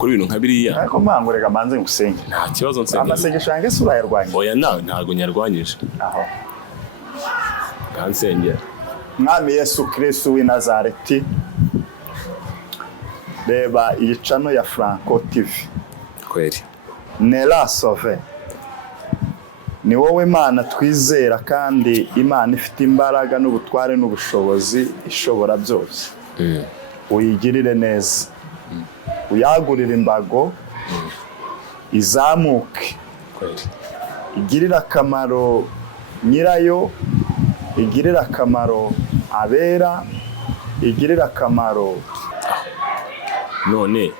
kuri ibintu nka biriya ariko mpangurega manze ngusenge nta kibazo nsenge amasengesho yange sura yarwanye oya ntago nyarwanyije aho kansengera mwami Yesu Kristo w'i Nazareti reba iyi channel ya Franco TV kweri Nela Sauve ni wowe Mana twizera kandi Imana ifite imbaraga n'ubutware n'ubushobozi ishobora byose uyigirire neza uyagurira imbago izamuke igirira akamaro nyirayo igirira akamaro abera igirira akamaro none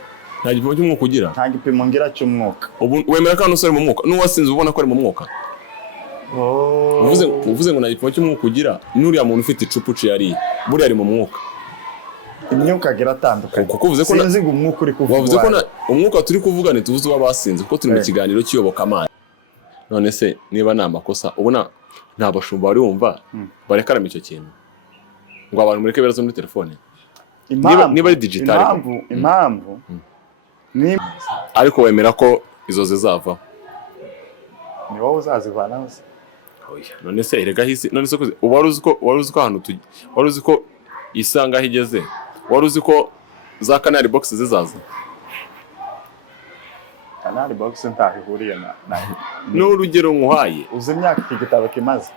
nta gipimo cy'umwuka ugira nta gipimo ngira cy'umwuka ubu wemera ko usore mu mwuka n'uwasinze ubona ko ari mu mwuka uvuze ngo nta gipimo cy'umwuka ugira n'uriya muntu ufite icupa uciye ari buriya ari mu mwuka imyuka agira atandukanye kuko uvuze ko sinzi ngo umwuka uri kuvuga wavuze ko umwuka turi kuvugana tuvuze uwabasinze kuko turi mu kiganiro cy'iyobokamana none se niba nta makosa ubona nta bashumba bari wumva barekarama icyo kintu ngo abantu mureke berazo muri telefone niba ari digital impamvu ni ariko wemera ko izo zizava ni wowe uzazivanaho se oya none se erega hisi none se wari uzi ko ahantu wari uzi ko isanga higeze wari uzi ko za Canal Box zizaza Canal Box ntahihuriye na n'urugero nkuhaye uzi imyaka iki gitabo kimaze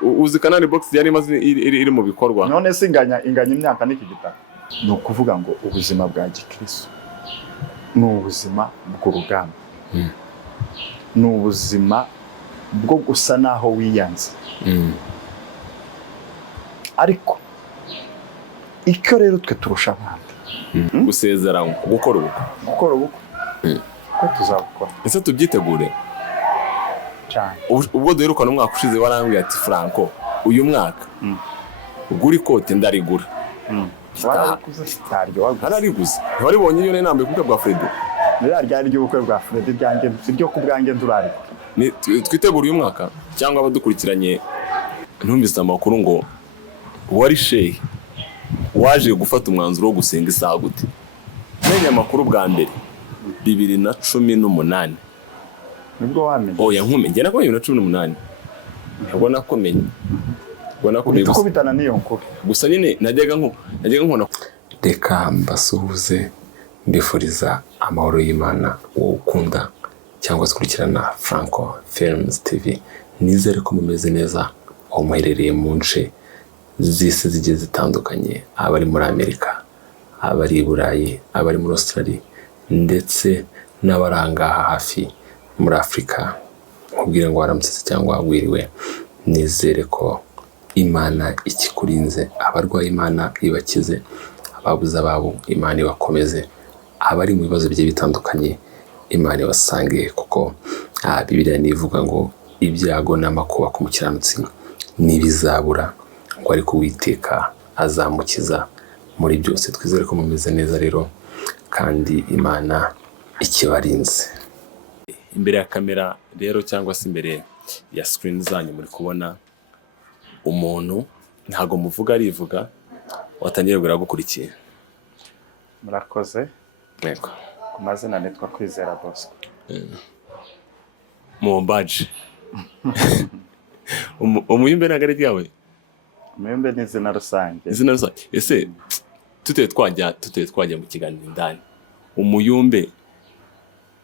uzi Canal Box yari imaze iri mu bikorwa none se inganya imyaka n'iki gitabo ni ukuvuga ngo ubuzima bwa Gikristo ni ubuzima bw'urugamba ni ubuzima bwo gusa naho wiyanze ariko icyo rero twe turusha abandi gusezera gukora ubukwe ko tuzabukora ese tubyitegure cyane ubwo duherukana umwaka ushize warambwiye ati Franco uyu mwaka ugura ikote ndarigura warakuze sitaryo arariguze ntiwaribonye iyo nambaye kubwa bwa Fred ryari ry'ubukwe bwa Fred ryanjye ryo kubwanjye ndurari twitegura uyu mwaka cyangwa abadukurikiranye ntumvise amakuru ngo wari shehe waje gufata umwanzuro wo gusenga isaha gute menye amakuru bwa mbere 2018 nibwo wamenye oya nkumenye nakomeye 2018 ntabwo nakomeye kubitana niyo nkuru gusa nyine najyaga nkona reka mbasuhuze mbifuriza amahoro y'Imana wowe ukunda cyangwa se kurikirana Franco Films TV nizere ko mumeze neza aho muherereye mu nce z'isi zigiye zitandukanye abari muri Amerika abari i Burayi abari muri Australia ndetse n'abarangaha hafi muri Afrika nkubwire ngo waramutse cyangwa wiriwe nizere ko Imana ikikurinze abarwaye Imana ibakize ababuze ababo Imana ibakomeze abari mu bibazo bigiye bitandukanye Imana ibasange kuko Bibiliya nivuga ngo ibyago n'amakuba ku mukiranutsi nibizabura ngo ariko Uwiteka azamukiza muri byose twizere ko mumeze neza rero kandi Imana ikibarinze imbere ya kamera rero cyangwa se imbere ya screen zanyu muri kubona umuntu ntago muvuga arivuga watangiye gukurikiye murakoze yego ku mazina nitwa Kwizera Bosco Mombaje umuyumbe nagare ryawe umuyumbe ni izina rusange ese tuteye twajya mu kiganiro indani umuyumbe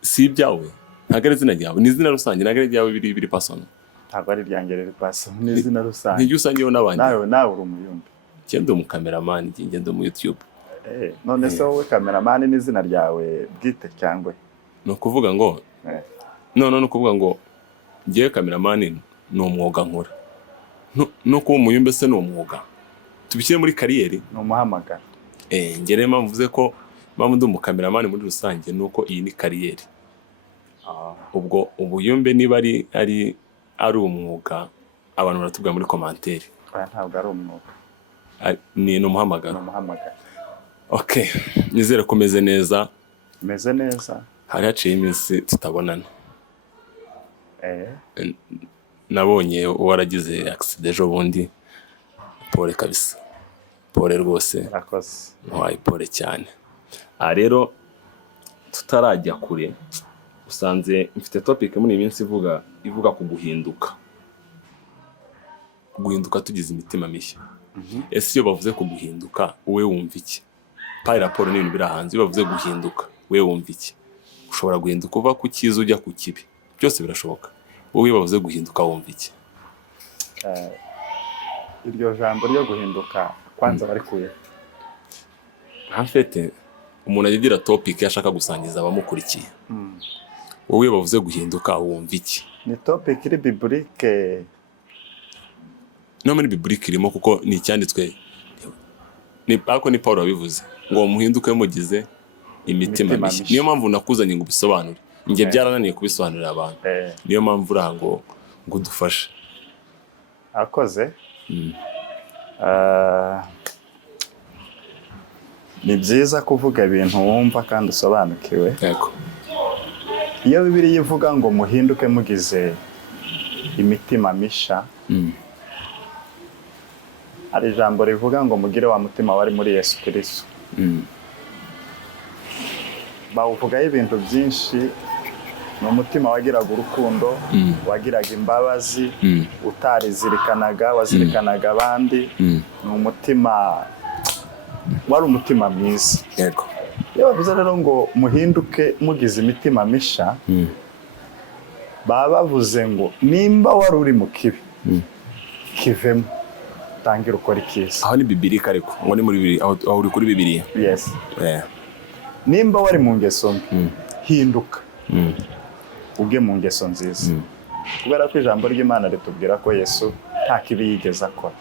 si ibyawe ntabwo ari izina ryawe ni izina rusange ntabwo ari ryawe biri personal ntabwo ari ryanjye riri personal ni izina rusange nijye usangiyeho n'abandi nawe uri umuyumbe ngende umukameraman ngende mu YouTube none se wowe cameraman ni izina ryawe bwite cyangwa no kuvuga ngo no kuvuga ngo ngiye cameraman ni umwuga nkora no kuba umuyumbe se ni umwuga tubishyire muri kariyeri ni umuhamagara ngere mvuze ko mpamvu ndi umukameraman muri rusange nuko iyi ni kariyeri ubwo ubuyumbe niba ari umwuga abantu baratubwira muri commentaire ntabwo ari umwuga ni umuhamagaro okay nizere ko meze neza hari haciye iminsi tutabonana nabonye waragize accident ejo bundi pole kabisa pole rwose murakoze ntwaye pole cyane rero tutarajya kure usanze mfite topic muri iyi minsi ivuga ku guhinduka tugize imitima mishya. Ese iyo bavuze ku guhinduka wowe wumva iki? Pari raporo n'ibintu biri hanze, iyo bavuze guhinduka wowe wumva iki? Ushobora guhinduka uva ku cyiza ujya ku kibi, byose birashoboka. Wowe iyo bavuze guhinduka wumva iki? Iryo jambo ryo guhinduka kwanza barikuye hafete umuntu agira topic yashaka gusangiza abamukurikiye. Wowe iyo bavuze guhinduka wumva iki? Ni topic iri biblique. No muri biblique irimo kuko ni icyanditswe ni Pako ni Paulo wabivuze ngo muhinduke mugize imitima mishya. Niyo mpamvu nakuzanye ngo bisobanure. Nge byarananiye kubisobanurira abantu. Niyo mpamvu urahango ngo dufashe. Akoze. Ni byiza kuvuga ibintu wumva kandi usobanukiwe. Yego. Iyo Bibiliya ivuga ngo muhinduke mugize imitima misha, hari ijambo rivuga ngo mugire wa mutima wari muri Yesu Kristo. Bawuvugaho ibintu byinshi. Ni umutima wagiraga urukundo, wagiraga imbabazi, utarizirikanaga, wazirikanaga abandi. Ni umutima wari umutima mwiza. Yego. Iyo bavuze rero ngo muhinduke mugize imitima misha, baba bavuze ngo nimba wari uri mu kibi kivemo tangira ukora ikiza. Aho ni bibiliya ariko ngo ni muri Bibiliya, aho uri kuri Bibiliya. Yes. Nimba wari mu ngeso mbi hinduka uge mu ngeso nziza. Kubera ko ijambo ry'Imana ritubwira ko Yesu nta kibi yigeze akora,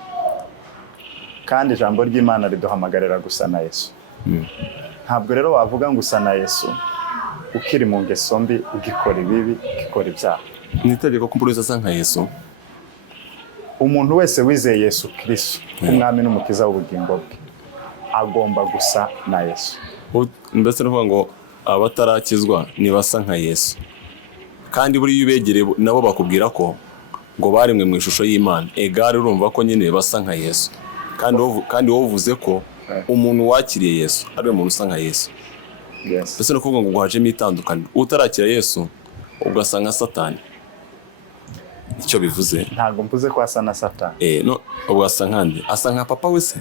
kandi ijambo ry'Imana riduhamagarira gusa na Yesu. Ntabwo rero wavuga ngo usa na Yesu ukiri mu ngeso mbi, ugikora ibibi, ugikora ibyaha. Nitegeko ko umuntu asa nka Yesu. Umuntu wese wizeye Yesu Kristo umwami n'umukiza w'ubugingo bwe agomba gusa na Yesu. Ndetse no ngo abatarakizwa nibasa nka Yesu. Kandi buri yubegereye nabo bakubwira ko ngo baremwe mu ishusho y'Imana. Egare urumva ko nyine basa nka Yesu. Kandi wowe uvuze ko umuntu wakiriye Yesu ari umuntu usa nka Yesu. Yes. Ndetse no kuvuga ngo guhajemo itandukaniro. Utarakira Yesu ugasa nka Satani. Icyo bivuze. Ntabwo mvuze ko asa na Satani. No, ugasa nkande. Asa nka papa wese.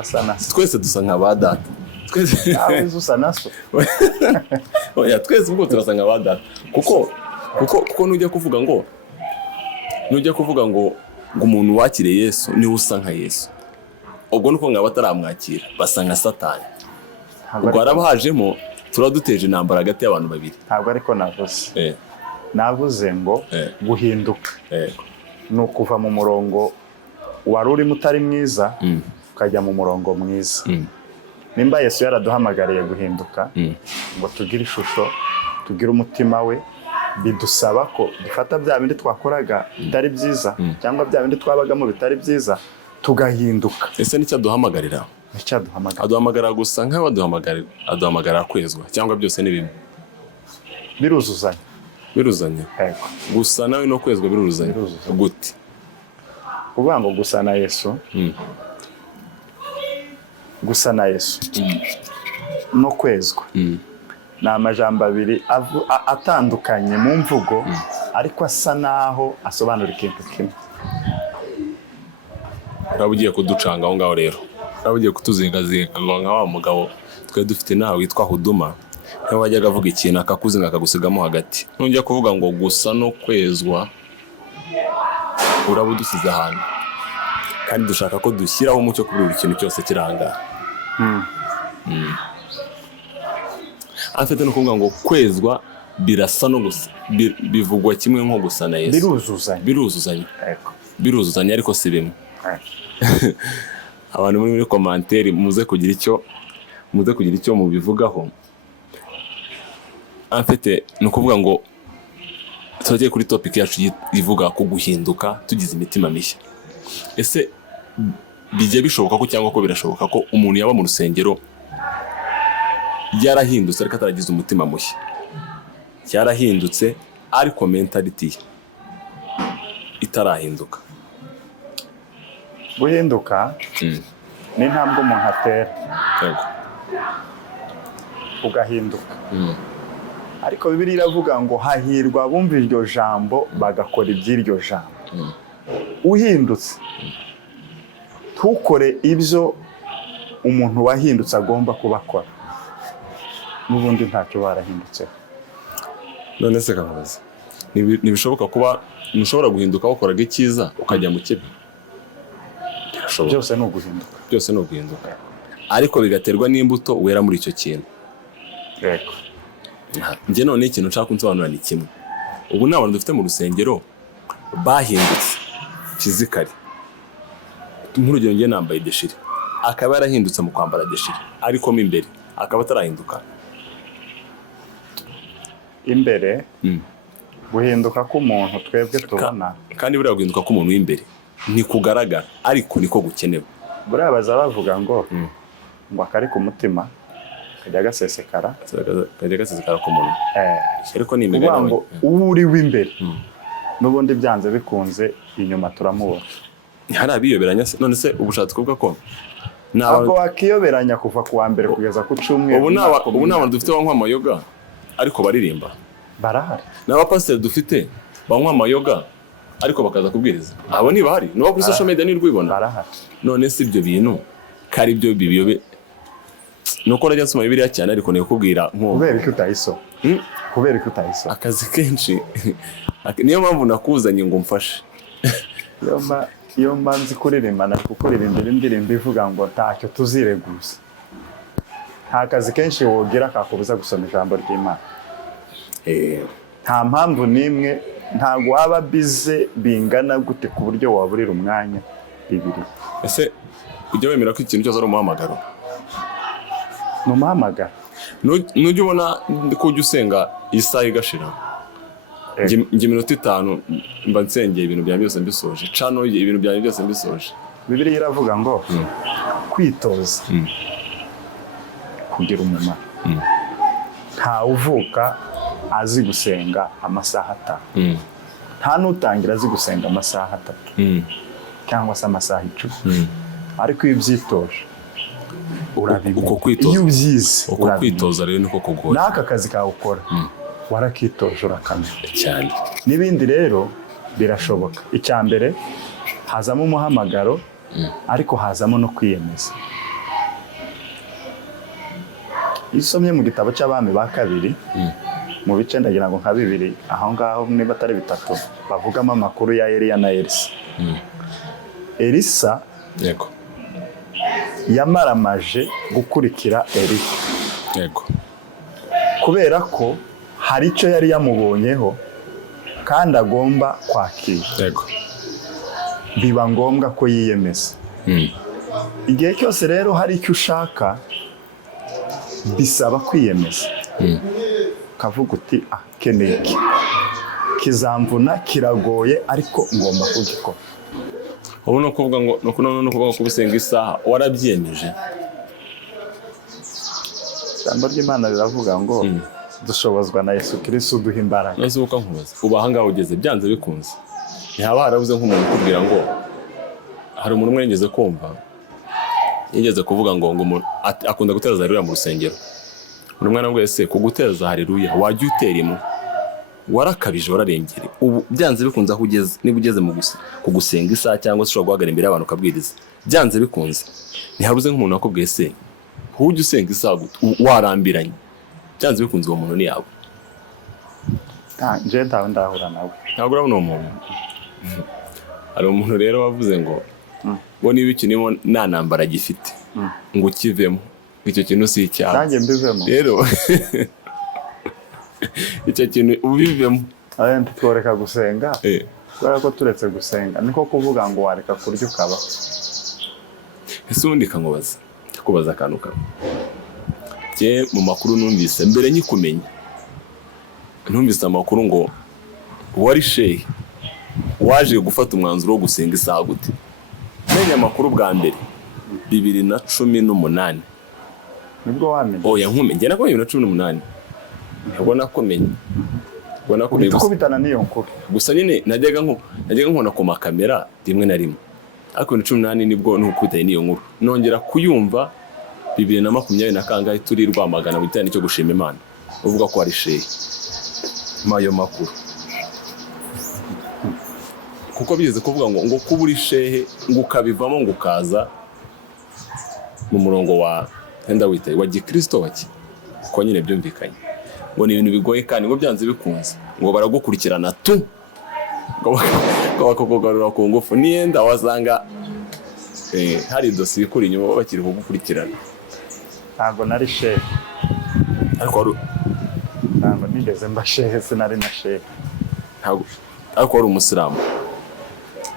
Asa na twese dusa nka ba data. Twese usa na so. Oya, twese ubwo turasa nka ba data. Kuko nujya kuvuga ngo umuntu wakiriye Yesu ni usa nka Yesu. Ubwo nuko ngaba bataramwakira basa nka Satani. Ubwo arabahajemo turaduteje intambara hagati y'abantu babiri. Ntabwo ariko navuze. Navuze ngo guhinduka. Ni ukuva mu murongo wari urimo utari mwiza ukajya mu murongo mwiza. Nimba Yesu yaraduhamagariye guhinduka ngo tugire ishusho, tugire umutima we, bidusaba ko dufata bya bindi twakoraga bitari byiza cyangwa bya bindi twabagamo bitari byiza tugahinduka. Ese nicyo aduhamagarira? Nicyo aduhamagarira. Aduhamagara gusa aduhamagara kwezwa cyangwa byose ni bimwe? Biruzuzanya. Biruzanya. Yego. Gusa nawe no kwezwa biruzanya. Gute? Kuvuga ngo gusa na Yesu. Gusa na Yesu. No kwezwa. Ni amajambo abiri atandukanye mu mvugo ariko asa naho asobanura ikintu kimwe. Uraba ugiye kuducanga aho ngaho rero. Uraba ugiye kutuzingazinga ngo nka wa mugabo twe dufite nawe witwa Huduma. Niyo wajyaga avuga ikintu akakuzinga akagusigamo hagati. Nujya kuvuga ngo gusa no kwezwa uraba udusize ahantu. Kandi dushaka ko dushyiraho umucyo kuri buri kintu cyose kiranga. Afite no kuvuga ngo kwezwa birasa no gusa bivugwa kimwe nko gusa na Yesu. Biruzuzanya ariko si bimwe. Abantu muri commentaire muze kugira icyo mubivugaho. Afite no kuvuga ngo twagiye kuri topic yacu ivuga ko guhinduka tugize imitima mishya. Ese bijye bishoboka ko cyangwa ko birashoboka ko umuntu yaba mu rusengero yarahindutse ariko ataragize umutima mushya? Yarahindutse ariko mentality itarahinduka. Guhinduka ni intambwe umuntu atera. ugahinduka. Ariko Bibiliya iravuga ngo hahirwa abumva iryo jambo bagakora iby'iryo jambo. Uhindutse ntukore ibyo umuntu wahindutse agomba kuba akora, n'ubundi ntacyo warahindutseho. None se kamubaza, ntibishoboka kuba ntushobora guhinduka wakoraga icyiza ukajya mu kibi? Byose ni uguhinduka. Byose ni uguhinduka, ariko bigaterwa n'imbuto wera muri icyo kintu. Yego. Njye none ikintu nshaka kunsobanura ni kimwe. Ubu ni abantu dufite mu rusengero bahindutse fizikali. Nk'urugero njye nambaye deshire, akaba yarahindutse mu kwambara deshire, ariko mo imbere akaba atarahinduka. Imbere guhinduka k'umuntu twebwe tubona, kandi buriya guhinduka k'umuntu w'imbere ntikugaragara, ariko niko gukenewe. buriya baza bavuga ngo akari ku mutima kajya gasesekara ku muntu. Ariko ni imigani ngo uwo uri w'imbere n'ubundi byanze bikunze inyuma turamubona. Hari abiyoberanya. None se ubushatse kuvuga ko ntabwo wakiyoberanya kuva ku wa mbere kugeza ku cyumweru. Ubu ni abantu dufite banywa amayoga ariko baririmba. Barahari. N'abapasiteri dufite banywa amayoga ariko bakaza kubwiriza. Abo ni bahari, no kuri social media ni rwibona. Barahari. None si ibyo bintu kari byo bibiyobe. Nuko rajya nsoma Bibiliya cyane, ariko ne kubwira nko kubera ko utayiso. Kubera ko utayiso. Akazi kenshi niyo mpamvu nakuzanye ngo mfashe. Iyo mbanzi kuririmba na kukuririmbira indirimbo ivuga ngo ntacyo tuzireguza. Nta kazi kenshi wogira kakubuza gusoma ijambo ry'Imana. Nta mpamvu n'imwe, ntago waba bize bingana gute ku buryo waburira umwanya Bibiliya. Ese ujya wemera ko ikintu cyose ari umuhamagaro? Ni umuhamagaro. Nujya ubona ko ujya usenga isaha igashira, njye minota 5 mba nsengeye ibintu byanjye byose mbisoje, cano ibintu byanjye byose mbisoje. Bibiliya iravuga ngo kwitoza kugira umumaro. Nta uvuka azi gusenga amasaha 5. Nta nutangira azi gusenga amasaha 3 cyangwa se amasaha 10. Ariko iyo ubyitoje urabimenya. Iyo ubyize uko kwitoza rero niko kugoye. N'aka kazi kawe ukora warakitoje urakamenya cyane. N'ibindi rero birashoboka. Icya mbere hazamo umuhamagaro, ariko hazamo no kwiyemeza. Isomye mu gitabo cy'Abami ba kabiri mu bice ndagira ngo nka 2 aho ngaho niba atari 3 bavugamo amakuru ya Eliya na Elisa. Elisa yego yamaramaje gukurikira Eliya. Yego. Kubera ko hari icyo yari yamubonyeho kandi agomba kwakira. Yego. Biba ngombwa ko yiyemeza. Igihe cyose rero hari icyo ushaka bisaba kwiyemeza. Kavuga uti keneye iki, kizamvuna, kiragoye, ariko ngomba kugikora. Ubu no kuvuga ngo no kuvuga ko gusenga isaha warabyemeje. Ijambo ry'Imana riravuga ngo dushobozwa na Yesu Kristo duha imbaraga. Nese uko nkubaza uba ahangaho ugeze byanze bikunze, ntihaba harabuze nk'umuntu kubwira ngo hari umuntu umwe yigeze kumva, yigeze kuvuga ngo umuntu akunda guteza haleluya mu rusengero. Umwana ngo ese kuguteza haleluya wajya utera imwe, warakabije wararengere. Ubu byanze bikunze aho ugeze, niba ugeze mu kugusenga isaha cyangwa se ushobora guhagarara imbere y'abantu ukabwiriza, byanze bikunze ntihabuze nk'umuntu akubwiye se ujya usenga isaha warambiranye, byanze bikunze uwo muntu ni yawe. Nje ntawe ndahura nawe. Ntabwo urabona uwo muntu. Hari umuntu rero wavuze ngo ngo niba ikintu nta ntambara gifite ngo ukivemo, icyo kintu si icyaha. Nanjye mbivemo. Rero icyo kintu ubivemo. Tworeka gusenga. Kubera ko turetse gusenga niko kuvuga ngo wareka kurya ukaba. Ese ubundi kubaza akantu kamwe. Jye mu makuru numvise mbere nyikumenya, numvise amakuru ngo wari shehe waje gufata umwanzuro wo gusenga isaha gute. Menya amakuru bwa mbere 2018 nibwo wamenye. Oya nkumenye, njye nakomenye 2018. Ntabwo nakomenye. Ubona ko kubitana niyo nkuru. Gusa nyine najyaga nkona ku makamera rimwe na rimwe. Ariko 2018 nibwo nukubitanye niyo nkuru. Nongera kuyumva 2020 turi Rwamagana mu giterane cyo gushima Imana uvuga ko ari shehe mayo makuru kuko bigeze kuvuga ngo kuba uri shehe ngo ukabivamo ngo ukaza mu murongo wa henda witaye wa gikristo waki ko nyine byumvikanye ngo ni ibintu bigoye kandi ngo byanze bikunze ngo baragukurikirana tu ngo bakakugarura ku ngufu niyenda wasanga hari dosiye kuri inyuma bakiri kugukurikirana. Ntabwo nari shehe ariko ntabwo nigeze mba shehe, sinari na shehe. Ariko wari umusilamu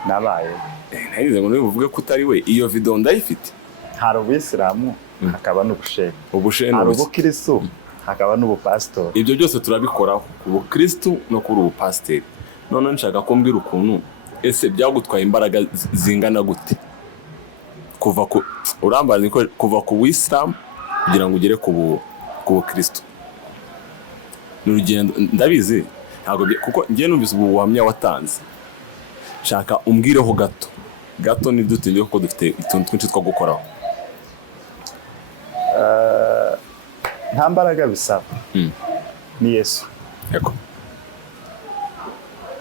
nabaye ntagize ngo nivuge ko utari we. Iyo video ndayifite. Hari ubuyisilamu hakaba n'ubushehe, hari ubukristo hakaba n'ubupastori. Ibyo byose turabikoraho ku bukristo no kuri ubupasiteri. None nshaka ko mbwira ukuntu ese byagutwaye imbaraga zingana gute kuva ku urambaza kuva ku Islam kugira ngo ugere ku bukristo. N'urugendo ndabizi ntabwo kuko ngiye numvise ubu buhamya watanze. Shaka umbwireho gato ni dutinde ko dufite ituntu twinshi two gukoraho. Nta mbaraga bisaba. Ni Yesu. Yego.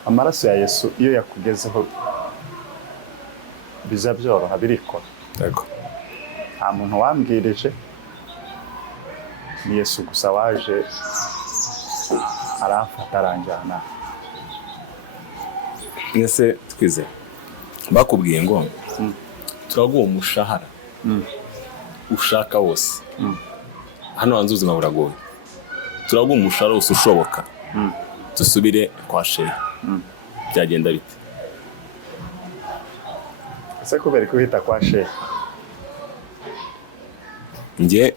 Amaraso ya Yesu iyo yakugezeho biza byoroha birikora. Yego. Nta muntu wambwirije, ni Yesu gusa waje aramfata aranjyana. Ese twize bakubwiye ngo turaguha umushahara ushaka wose. Hano hanze ubuzima buragoye. Turaguha umushahara wose ushoboka. Dusubire kwa shehe. Byagenda bite? Ese kubera ko uhita kwa shehe? Njye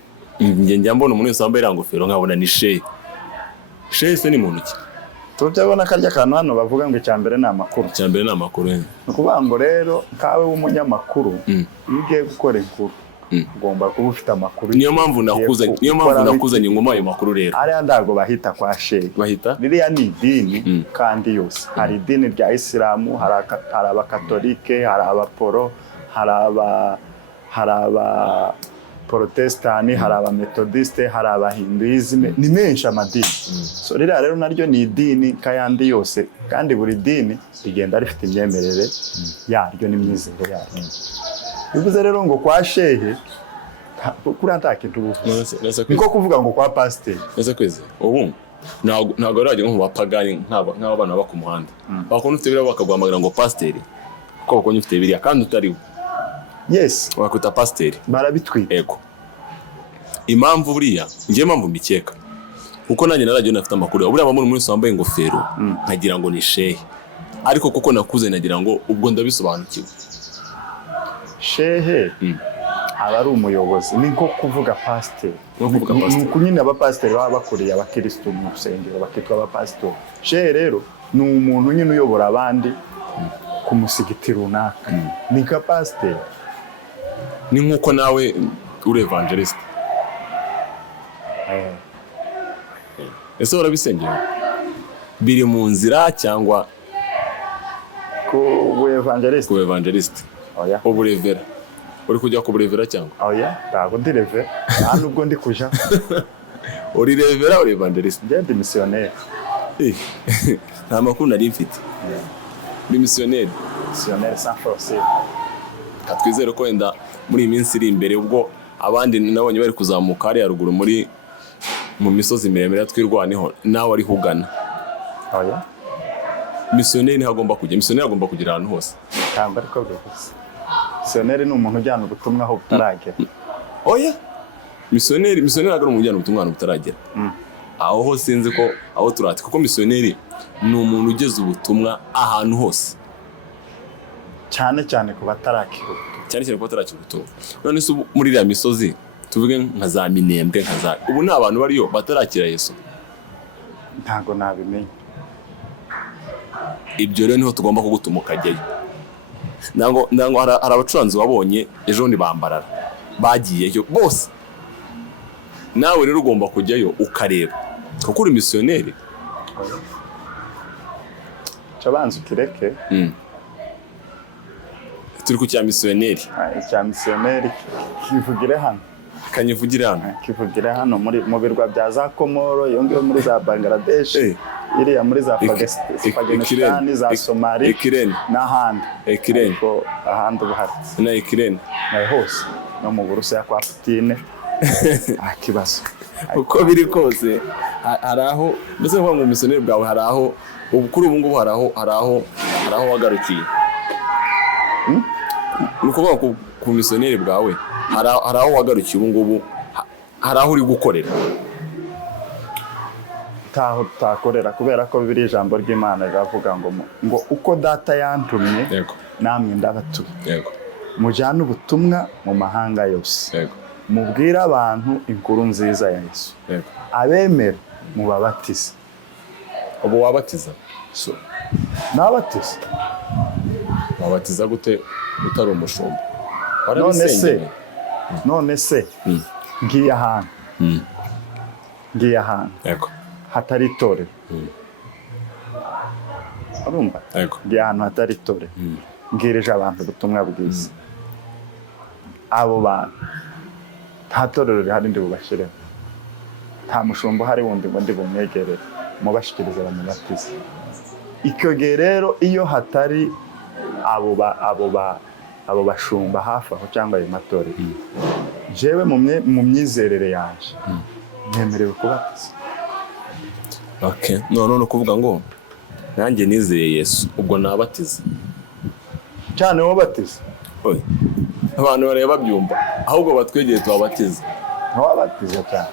mbona umuntu wese wambaye irangofero nkabona ni shehe. Shehe se ni muntu ki? Tubyabona karya kantu hano bavuga ngo icyambere ni amakuru. Icyambere ni amakuru. Nukuvuga ngo rero kawe w'umunyamakuru iyo ugiye gukora inkuru ugomba kuba ufite amakuru. Niyo mpamvu nakuzanye ngoma ayo makuru rero. Ariya ndago bahita kwa shehe. Bahita? Ririya ni idini kandi yose. Hari idini rya Isilamu, hari abakatolike, hari abaporo, hari aba Protestani, hari abametodiste, hari abahinduisme, ni menshi amadini. So ririya rero naryo ni idini kayandi yose, kandi buri dini rigenda rifite imyemerere yaryo n'imyizere yaryo. Bivuze rero ngo kwa shehe kuri atakintu ubuvuze. Niko kuvuga ngo kwa pasiteri. Nese kweze ubu ntabwo rero ngo bapagani nk'abana baba ku muhanda. Bakunda ufite biriya bakaguhamagara ngo pasiteri kuko bakunda ufite biriya kandi utariwe. Yes, wakwita pasiteri barabitwita. Ego. Impamvu buriya ngiye mpamvu mbikeka kuko nanjye naragiye nafite amakuru buriya bamwe muri wambaye ingofero nkagira ngo ni shehe, ariko kuko nakuze nagira ngo ubwo ndabisobanukiwe. Shehe aba ari umuyobozi, ni nko kuvuga pasiteri. Nuko nyine abapasiteri baba bakuriye abakristo mu rusengero bakitwa abapasiteri. Shehe rero ni umuntu nyine uyobora abandi ku musigiti runaka. Ni nka pasiteri. Ni nkuko nawe uri evangelist. Ese urabisengera biri mu nzira cyangwa ku evangelist? Ku evangelist. Oya. Uburevera. Uri kujya ku burevera cyangwa? Oya, ntabwo ndi revera. Nubwo ndi kuja. Uri revera uri evangelist? Ndi missionnaire. Nta makuru nari mfite. Ni missionnaire. Missionnaire sans forcer. Twizere ko wenda muri iminsi iri imbere ubwo abandi nabonye bari kuzamuka hari haruguru mu misozi miremire twirwaneho nawe ari hugana. Oya. Missionnaire ni hagomba kujya. Missionnaire agomba kugira ahantu hose. Kamba ariko bivuze. Missionnaire ni umuntu ujyana ubutumwa aho butaragera. Oya. Missionnaire ari umuntu ujyana ubutumwa aho butaragera. Aho hose sinzi ko aho turati kuko missionnaire ni umuntu ugeze ubutumwa ahantu hose. Cyane ku batarakira. Cyane ku batarakira ubutumwa. None se muri iriya misozi tuvuge nka za Minembwe ubu ni abantu bariyo batarakira Yesu. Ntago nabimenye. Ibyo rero niho tugomba kugutuma ukajyayo. Nango hari abacuranzi wabonye ejo ni bambarara bagiyeyo bose. Nawe rero ugomba kujyayo ukareba kuko uri missionnaire. Cyabanza ukireke. Turi ku cya missionnaire. Icya missionnaire kivugire hano. kanyivugire hano kivugira hano mu birwa bya za Komoro, iyo ngiyo muri za Bangladesh, iriya muri za Pakistan, za Somalia n'ahandi. Ariko ahandi ubuhari na Ukraine na hose no mu Burusiya kwa Putin akibazo. Uko biri kose hari aho mbese ngo mu misoneri bwawe hari aho kuri ubu ngubu hari aho wagarukiye. Nukuvuga ku misoneri bwawe hari aho wagarukiye ubu ngubu, hari aho uri gukorera taho takorera, kubera ko biri ijambo ry'Imana riravuga ngo uko data yantumye namwe ndabatumye, mujyane ubutumwa mu mahanga yose, mubwire abantu inkuru nziza ya Yesu, abemera mubabatize. Ubu wabatiza? Nabatiza. Wabatiza gute utari umushumba? None se ngiye ahantu hatari itorero, urumva? Ngiye ahantu hatari itorero, mbwirije abantu ubutumwa bwiza, abo bantu nta torero rihari ndi bubashyireho, nta mushumba uhari wundi ngo ndi bumwegerere mubashikirize bamubatize. Icyo gihe rero iyo hatari abo bashumba hafi aho cyangwa ayo matorero, jewe mu myizerere yanjye nemerewe kubatiza. None kuvuga ngo nanjye nizeye Yesu, ubwo nabatiza cyane. Wabatiza abantu bareba babyumva, ahubwo batwegeye tubabatiza. Wabatiza cyane.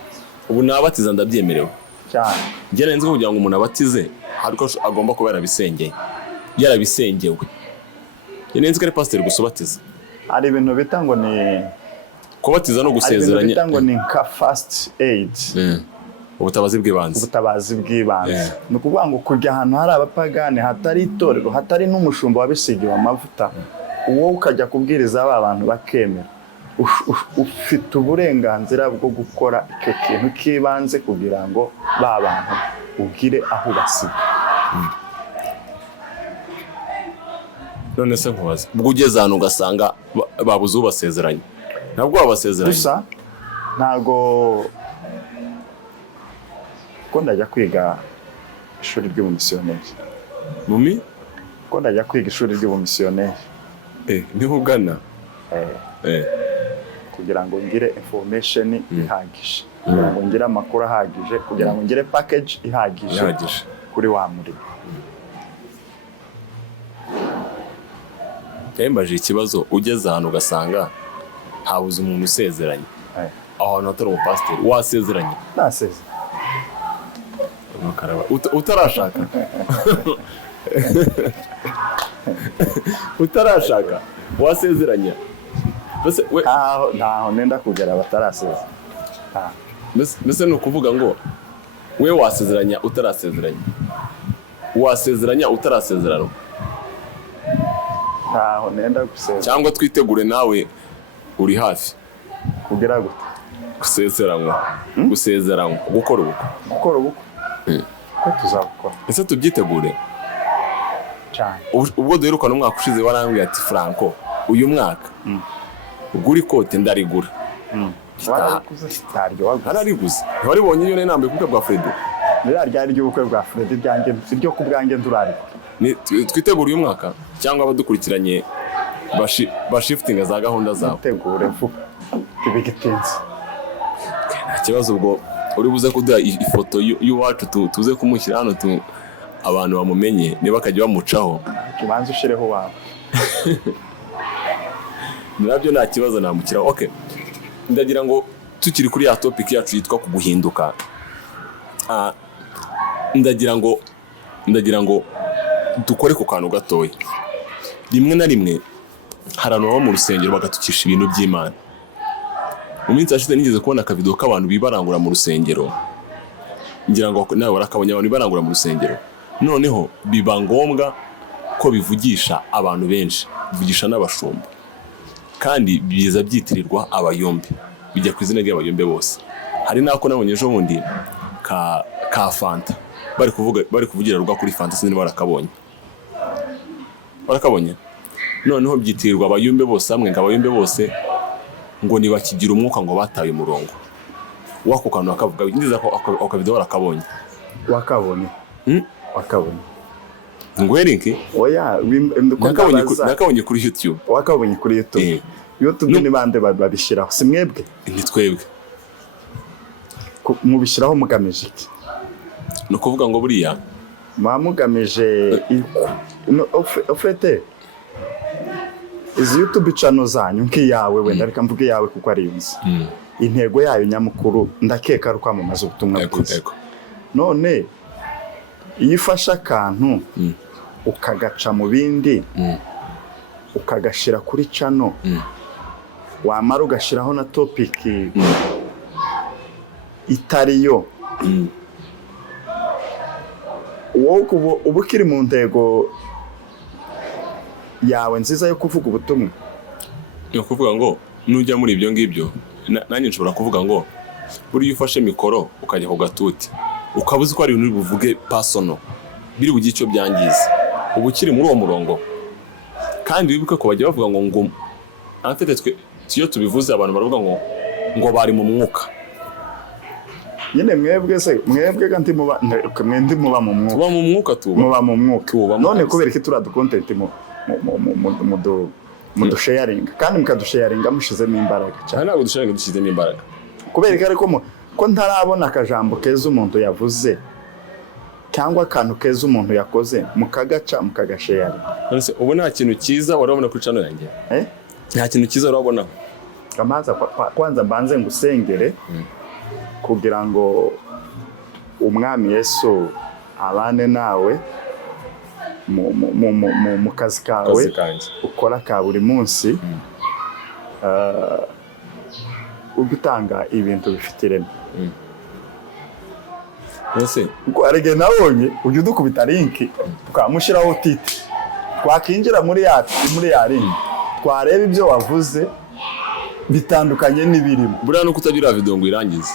Ubu nabatiza ndabyemerewe cyane. Njye nzi kugira ngo umuntu abatize ariko agomba kuba yarabisengewe. Nzi ko ari pasiteri gusa ubatiza. Hari ibintu bita ngo ni kubatiza no gusezeranya. Hari ibintu bita ngo ni nka first aid. Ubutabazi bw'ibanze. Ni ukuvuga ngo kujya ahantu hari abapagani, hatari itorero, hatari n'umushumba wabisigiwe amavuta, uwo ukajya kubwiriza aba bantu bakemera, ufite uburenganzira bwo gukora icyo kintu kibanze kugira ngo ba bantu ugire aho basiga. None se nkubaza, ubwo ugeze ahantu ugasanga babuze ubasezeranye, ntabwo wabasezeranye? Gusa ntago ko ndajya kwiga ishuri ry'ubumisiyoneri. Ko ndajya kwiga ishuri ry'ubumisiyoneri. Niho ugana? Kugira ngo ngire information ihagije, kugira ngo ngire amakuru ahagije, kugira ngo ngire package ihagije kuri wa murimo. Yembaje ikibazo, ugeze ahantu ugasanga habuze umuntu usezeranye, aho hantu hatari umupasiteri, wasezeranye? Nasezeranye. Utarashaka? Utarashaka wasezeranya? Ntaho nenda kugera batarasezeranya. Mbese ni ukuvuga ngo we wasezeranya utarasezeranya, wasezeranya utarasezerana? Ntaho nenda gusezeranya. Cyangwa twitegure nawe uri hafi kugira gute? Gusezeranywa, gukora ubukwe. Ko tuzabukora. Ese tubyitegure cyane. Ubwo duherukana umwaka ushize warambwiye ati Franco, uyu mwaka ugura ikote ndarigura. Narariguze. Ntiwaribonye iyo nambaye kubukwe bwa Freddy? Ryari ry'ubukwe bwa Freddy ryanjye, siryo ku bwanjye ndurarigura. Twitegure uyu mwaka cyangwa abadukurikiranye bashiftinga za gahunda zabo? Tegure vuba tibigitinze. Nta kibazo, ubwo uri buze kuduha ifoto y'uwacu tuze kumushyira hano abantu bamumenye, niba bakajya bamucaho. Kibanza ushireho wawe. Nabyo nta kibazo namukiraho. Ndagira ngo tukiri kuri ya topic yacu yitwa kuguhinduka, ndagira ngo dukore ku kantu gatoya. Rimwe na rimwe hari abantu baba mu rusengero bagatukisha ibintu by'Imana. Mu minsi yashize nigeze kubona akavido k'abantu bibarangura mu rusengero, ngira ngo nawe warakabonye abantu bibarangura mu rusengero. Noneho biba ngombwa ko bivugisha abantu benshi, bivugisha n'abashumba, kandi biza byitirirwa abayombe, bijya ku izina ry'abayombe bose. Hari nako nabonye ejo bundi ka Fanta bari kuvugira rwa kuri Fanta, sinzi barakabonye. Noneho byitirirwa abayombe bose hamwe, ngo abayombe bose ngo nibakigira umwuka ngo bataye umurongo wako kantu akavuga ngize ko akabido warakabonye wakabonye ngo erinki oya nakabonye kuri YouTube wakabonye kuri YouTube YouTube ni bande babishiraho si mwebwe ni twebwe mubishiraho mugamije iki no kuvuga ngo buriya mugamije ofete izi YouTube channel zanyu nkiyawe wenda reka mvuge yawe kuko ari yunze intego yayo nyamukuru ndakeka ari kwamamaza ubutumwa bwiza none iyo ifasha akantu ukagaca mu bindi ukagashira kuri channel wamara ugashiraho na topic itariyo wowe ubukiri mu ntego yawe nziza yo kuvuga ubutumwa yo kuvuga ngo nujya muri ibyo ngibyo nanjye nshobora kuvuga ngo buri ufashe mikoro ukajya ku gatuti ukabuze ko ari ibintu bivuge personal biri bugiye icyo byangiza ubukiri muri uwo murongo kandi wibuke ko bajya bavuga ngo afite twe iyo tubivuze abantu baravuga ngo bari mu mwuka nyine mwebwe kandi muba mu mwuka muba mu mwuka none kubera iki turadu content mu dusharinga kandi mukadusharinga mushizemo imbaraga cyane ntabwo dusharinga dushizemo imbaraga kubera ko ntarabona akajambo keza umuntu yavuze cyangwa akantu keza umuntu yakoze mukagaca mukagasharinga none ubu nta kintu cyiza warabona kuri channel yanjye nta kintu cyiza warabona kamaza kwanza mbanze ngusengere kugira ngo umwami Yesu abane nawe mu kazi kawe ukora ka buri munsi ugutanga ibintu bifite ireme ese uko arege nabonye ujye dukubita link twamushiraho titi twakinjira muri ya link twareba ibyo wavuze bitandukanye n'ibirimo buriya no kutagira video ngo irangize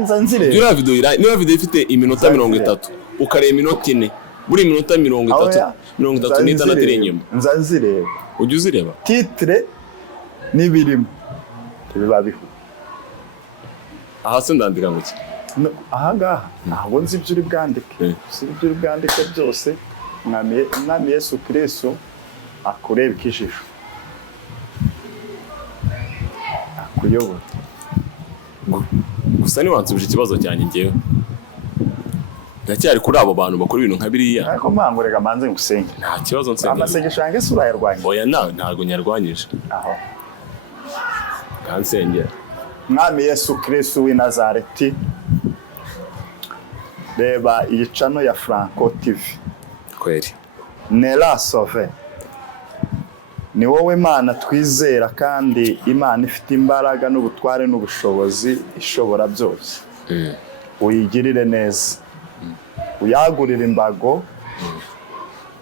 nzanzire gira video niba video ifite iminota 30 ukareba iminota 4 buri minota 30 n'itandatu iri inyuma nzanzire ujye uzireba titre n'ibirimo biba bihu aha se ndandika ngo iki ahangaha ntabwo nzi ibyo uri bwandike byose mwami Yesu Kristo akureba ikijisho akuyobora gusa niwansubije ikibazo cyanjye ngewe ndacyari kuri abo bantu bakora ibintu nka biriya ariko mangurega manze ngusenge nta kibazo nsenge amasengesho yanjye sura yarwanye oya ntabwo nyarwanyije aho kansengera mwami Yesu Kristo w'i Nazareti reba iyi channel ya Franco TV kweri Nela Sauve ni wowe Mana twizera kandi Imana ifite imbaraga n'ubutware n'ubushobozi ishobora byose uyigirire neza uyagurire imbago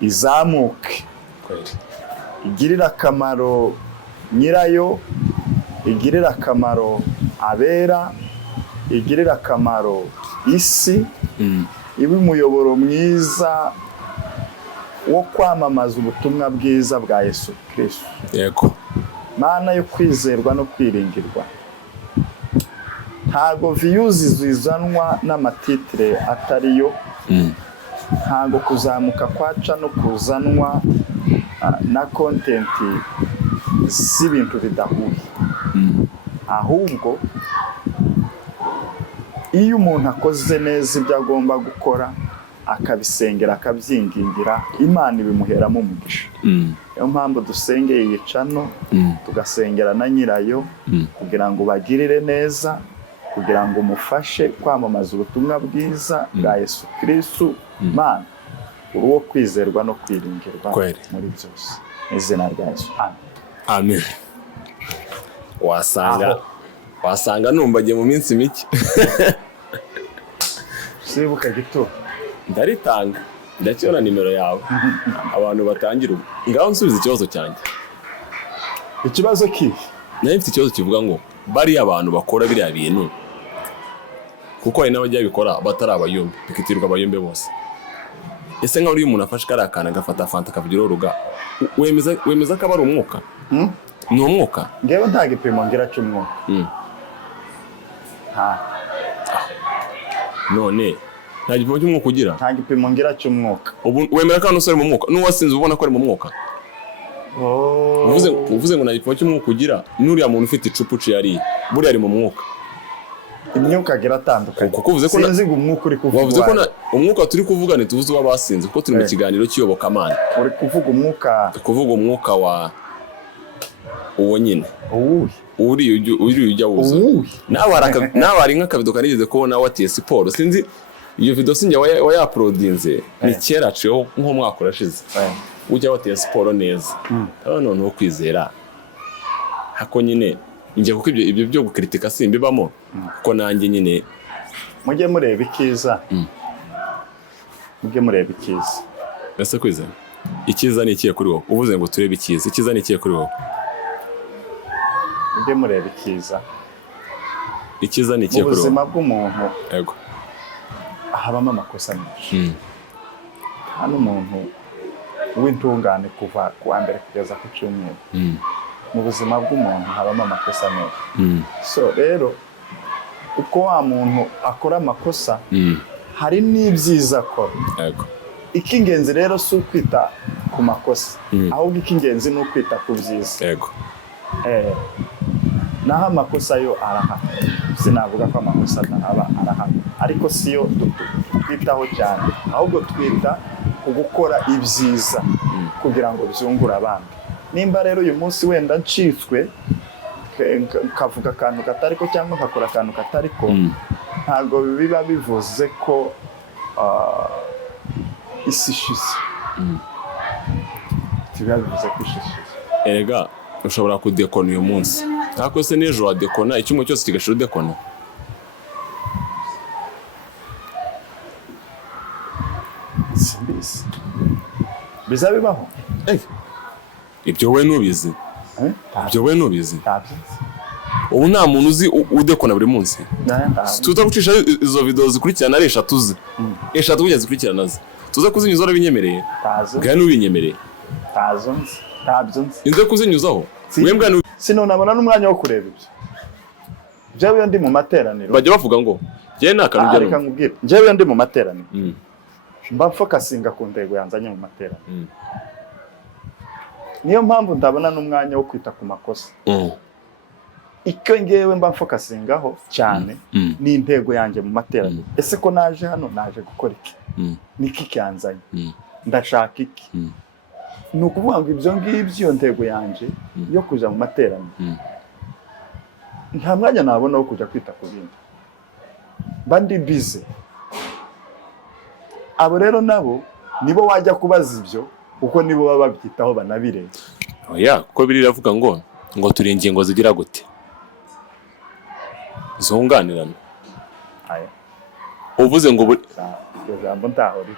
izamuke igirira akamaro nyirayo igirira akamaro abera igirira akamaro isi ibe umuyoboro mwiza wo kwamamaza ubutumwa bwiza bwa Yesu Kristo yego Mana yo kwizerwa no kwiringirwa ntago views zizanwa n'amatitire atariyo ntago kuzamuka kwaca no kuzanwa na content z'ibintu bidahuye ahubwo iyo umuntu akoze neza ibyo agomba gukora akabisengera akabyingingira Imana ibimuheramo umugisha niyo mpamvu dusengeye iyi channel tugasengera na nyirayo kugira ngo bagirire neza kugira ngo umufashe kwamamaza ubutumwa bwiza bwa Yesu Kristo Mana uwo kwizerwa no kwiringirwa muri byose izina rya Yesu amen wasanga numbagiye mu minsi mike sibuka gito ndaritanga ndacyona nimero yawe abantu batangira ngaho nsubiza ikibazo cyanjye ikibazo ki nayo mfite ikibazo kivuga ngo bari abantu bakora biriya bintu kuko hari n'abajya bikora batari abayumbe bikitirwa abayumbe bose ese nka uri umuntu afashe kari akana agafata fanta akavugira uruga wemeza ko aba ari umwuka ni umwuka ngewe nta gipimo ngira cy'umwuka. none nta gipimo cy'umwuka ugira? Nta gipimo ngira cy'umwuka. Ubu wemera ko hano usore mu mwuka n'uwasinze ubona ko ari mu mwuka? uvuze ngo nta gipimo cy'umwuka ugira, n'uriya muntu ufite icupa uciye ariye buriya ari mu mwuka. Imyuka agira atandukanye kuko uvuze ko sinzi ngo umwuka uri kuvuga. Wavuze ko umwuka turi kuvuga ntituvuze uw'abasinze kuko turi mu kiganiro cy'iyobokamana. Uri kuvuga umwuka? Kuvuga umwuka wa uwo nyine uri ujya wuzuye. nawe hari nk'akavido kanigeze kubona watiye siporo, sinzi iyo video sinjye wayaprodinze ni kera aciyeho nk'umwaka urashize. Ujya watiye siporo neza none wo kwizera hako nyine njye kuko ibyo byo gukritika simbibamo kuko nanjye nyine mujye mureba ikiza. Mujye mureba ikiza. Ese kwizera ikiza ni ikiye kuri wowe? Uvuze ngo turebe ikiza ni ikiye kuri wowe? Mujye mureba ikiza. Ikiza ni ikiye kuri wowe? Ubuzima bw'umuntu yego habamo amakosa menshi. Hano umuntu w'intungane kuva ku wa mbere kugeza ku cyumweru. Mu buzima bw'umuntu habamo amakosa menshi. So rero uko wa muntu akora amakosa hari n'ibyiza akora. Yego. Ikingenzi rero si ukwita ku makosa ahubwo ikingenzi ni ukwita ku byiza. Yego. Naho amakosa yo arahari, sinavuga ko amakosa arahari, ariko siyo twitaho cyane, ahubwo twita ku gukora ibyiza kugira ngo byungure abandi. Nimba rero uyu munsi wenda ncitswe kavuga akantu katariko cyangwa nkakora akantu katariko, ntabwo biba bivuze ko isi ishize. Biba bivuze ko isi ishize. Erega ushobora kudekona uyu munsi ariko se n'ejo wadekona icyumwe cyose kigashira udekona. Simbizi biza bibaho. Ibyo we nubizi? Ibyo we nubizi? Ubu nta muntu uzi udekona buri munsi. Tuza gucisha izo video zikurikirana ari eshatu ze. Eshatu kujya zikurikirana ze. Tuza kuzinyuza binyemereye. Bwa n'ubinyemereye. Tabyonze. Inze kuzinyuzaho. Wembwa sinonabona n'umwanya wo kureba ibyo. Jewe ndi mu materaniro. Bajya bavuga ngo je nakanujya. Reka nkubwire. Jewe ndi mu materaniro. Mba focusinga ku ntego yanzanye mu materaniro. Niyo mpamvu ndabona n'umwanya wo kwita ku makosa. Icyo ngewe mba focusingaho cyane ni intego yanjye mu materaniro. Ese ko naje hano naje gukora iki? Niki cyanzanye? Ndashaka iki? Ni ukuvuga ngo ibyo ngibyo iyo ntego yanjye yo kuja mu materaniro. Nta mwanya nabona wo kujya kwita ku bindi. Bandi bize. Abo rero nabo nibo wajya kubaza ibyo uko nibo baba babyitaho banabire. Oya, ko biri ravuga ngo turi ingingo zigira gute? Zunganirana. Aya. Uvuze ngo jambo ntahori.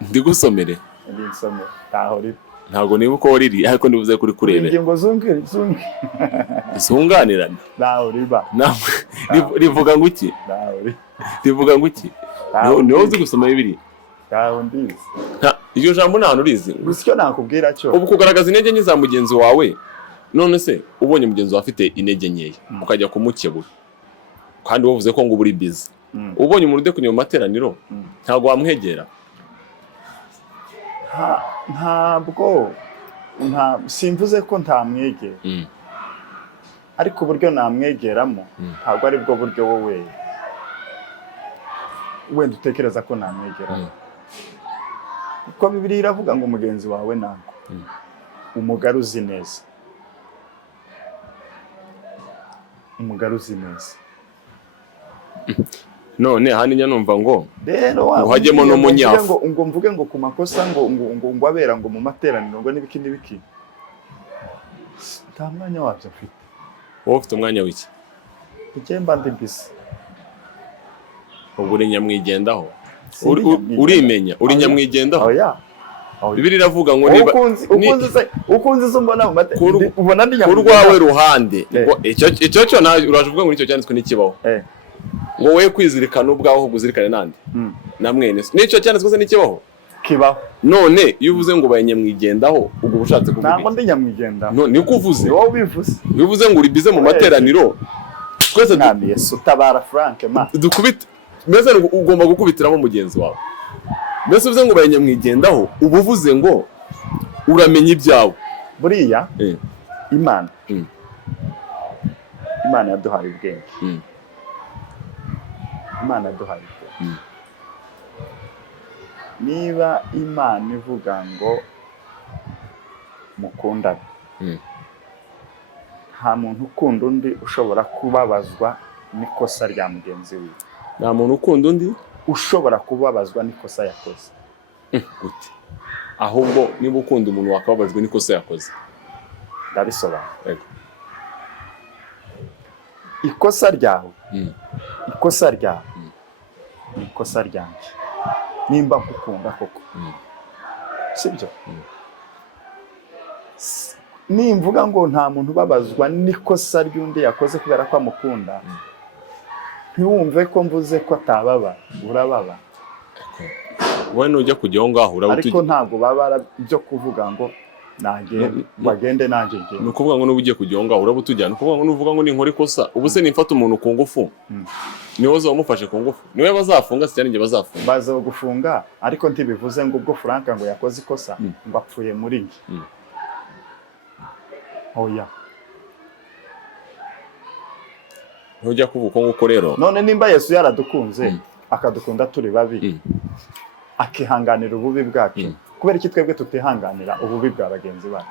Ndigusomere. Ndi nsomere ntahori. Ntabwo niba uko wariri ariko nibuze kuri kurebera. Ingingo zunganirana. Ntahori ba. Rivuga ngo iki? Ntahori. Rivuga ngo iki? Niho uzi gusoma Bibiliya? Ndizi. Iryo jambo nta nurizi. Gusyo nakubwira cyo. Ubu kugaragaza intege nke za mugenzi wawe. None se ubonye mugenzi wawe afite intege nkeya ukajya kumukebura. Kandi wavuze ko ngo uri busy. Ubonye umuntu udekunye mu materaniro ntabwo wamwegera. Simvuze ko ntamwegera. Ariko uburyo namwegeramo ntabwo ari bwo buryo wowe wenda utekereza ko namwegeramo. Kuko Bibiliya iravuga ngo mugenzi wawe nako umugaruzi neza. Umugaruzi neza. None hani nya numva ngo rero uhagemo no munyafu ngo mvuge ngo ku makosa ngo abera ngo mu materaniro ngo nibiki nibiki. Nta mwanya wabyo mfite. Wowe ufite umwanya w'iki? Ukemba ndi bisi. Ubwo uri nyamwigendaho. Urimenya uri nyamwigendaho. Oya. Bibiliya iravuga ngo niba ukunze zo mbona mu materaniro ubona ndi nyamwigendaho. Kurwawe ruhande. Icyo cyo uraje uvuga ngo nicyo cyanditswe n'ikibaho. ngo we kwizirikana ubwaho guzirikane nandi na mwene nicyo cyane twose n'ikibaho kibaho. None iyo uvuze ngo banyamwigendaho ubwo bushatse kuvuga ntabwo ndi nyamwigendaho. none niko uvuze. Ni wowe ubivuze. Iyo uvuze ngo uri bize mu materaniro twese Nami Yesu tabara Frank ma. dukubite mbese ugomba gukubitiramo mugenzi wawe. Mbese uvuze ngo banyamwigendaho uba uvuze ngo uramenya ibyawe. Buriya Imana Imana yaduhaye ubwenge. Imana yaduhaye ubwenge. Niba Imana ivuga ngo mukundane, nta muntu ukunda undi ushobora kubabazwa n'ikosa rya mugenzi we. Nta muntu ukunda undi ushobora kubabazwa n'ikosa yakoze. gute? Ahubwo niba ukunda umuntu wakababajwe n'ikosa yakoze. Ndabisobanura. Yego. Ikosa ryawe, ikosa ryawe, ikosa ryanjye. Nimba gukunda koko. Sibyo? Nimvuga ngo nta muntu ubabazwa n'ikosa ry'undi yakoze kubera ko amukunda, ntiwumve ko mvuze ko atababa, urababa. Wowe nujya kujyaho ngaho uraba ariko ntabwo babara byo kuvuga ngo nanjye bagende nanjye ngiye. Ni ukuvuga ngo n'ubugiye kujyaho ngaho uraba utujyana. Ni ukuvuga ngo nuvuga ngo ninkora ikosa ubu se nimfata umuntu ku ngufu niwe uzamufashe ku ngufu, niwe bazafunga se cyane nge bazafunga. Baza gufunga ariko ntibivuze ngo ubwo Frank ngo yakoze ikosa ngo apfuye muri nge. Oya. Ntujya kuvuga nguko rero. None nimba Yesu yaradukunze akadukunda turi babi akihanganira ububi bwacu, kubera iki twebwe tutihanganira ububi bwa bagenzi bacu?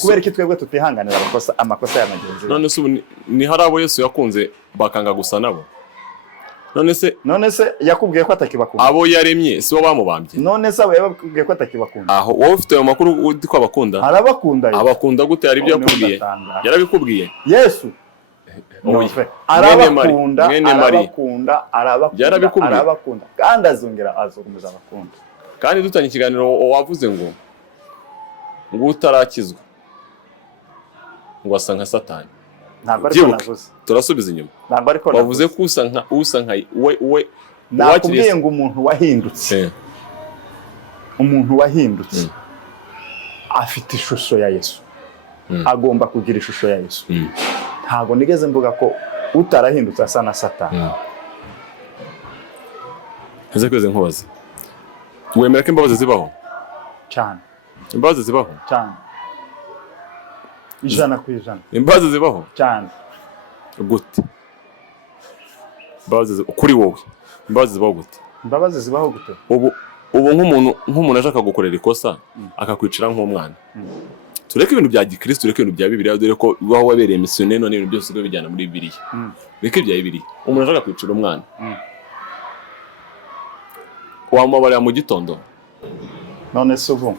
Kubera iki twebwe tutihanganira amakosa ya bagenzi bacu? None se ni hari abo Yesu yakunze bakanga gusa nabo? None se yakubwiye ko atakibakunda? Abo yaremye si bo bamubambye? None se abo yakubwiye ko atakibakunda? Aho wowe ufite ayo makuru udi ko abakunda? Arabakunda. Abakunda gute? Hari ibyo yakubwiye? Yarabikubwiye? Yesu arabakunda, arabakunda kandi azokomeza abakunda. Kandi dutanye ikiganiro wavuze ngo utarakizwa ngo asa nka Satani. Ntabwo ariko navuze. Turasubiza inyuma. Ntabwo ariko navuze. Wavuze ko usa nka we nakubwiye ngo umuntu wahindutse. Umuntu wahindutse afite ishusho ya Yesu. Agomba kugira ishusho ya Yesu. Ntabwo nigeze mvuga ko utarahindutse asa na Satani. Ese kweze nkubaze. Wemera ko imbabazi zibaho? Cyane. Imbabazi zibaho? Cyane. 100%. Imbabazi zibaho? Cyane. Gute? Imbabazi kuri wowe. Imbabazi zibaho gute? Imbabazi zibaho gute? Ubu nk'umuntu ashaka gukorera ikosa akakwicira nk'umwana. Tureke ibintu bya Gikristo, tureke ibintu bya Bibiliya, dore ko waho wabereye missionnaire none ibintu byose bijyana muri Bibiliya. Reke ibya Bibiliya. Umuntu ashaka kwicira umwana. Wamubarira mu gitondo. None se ubu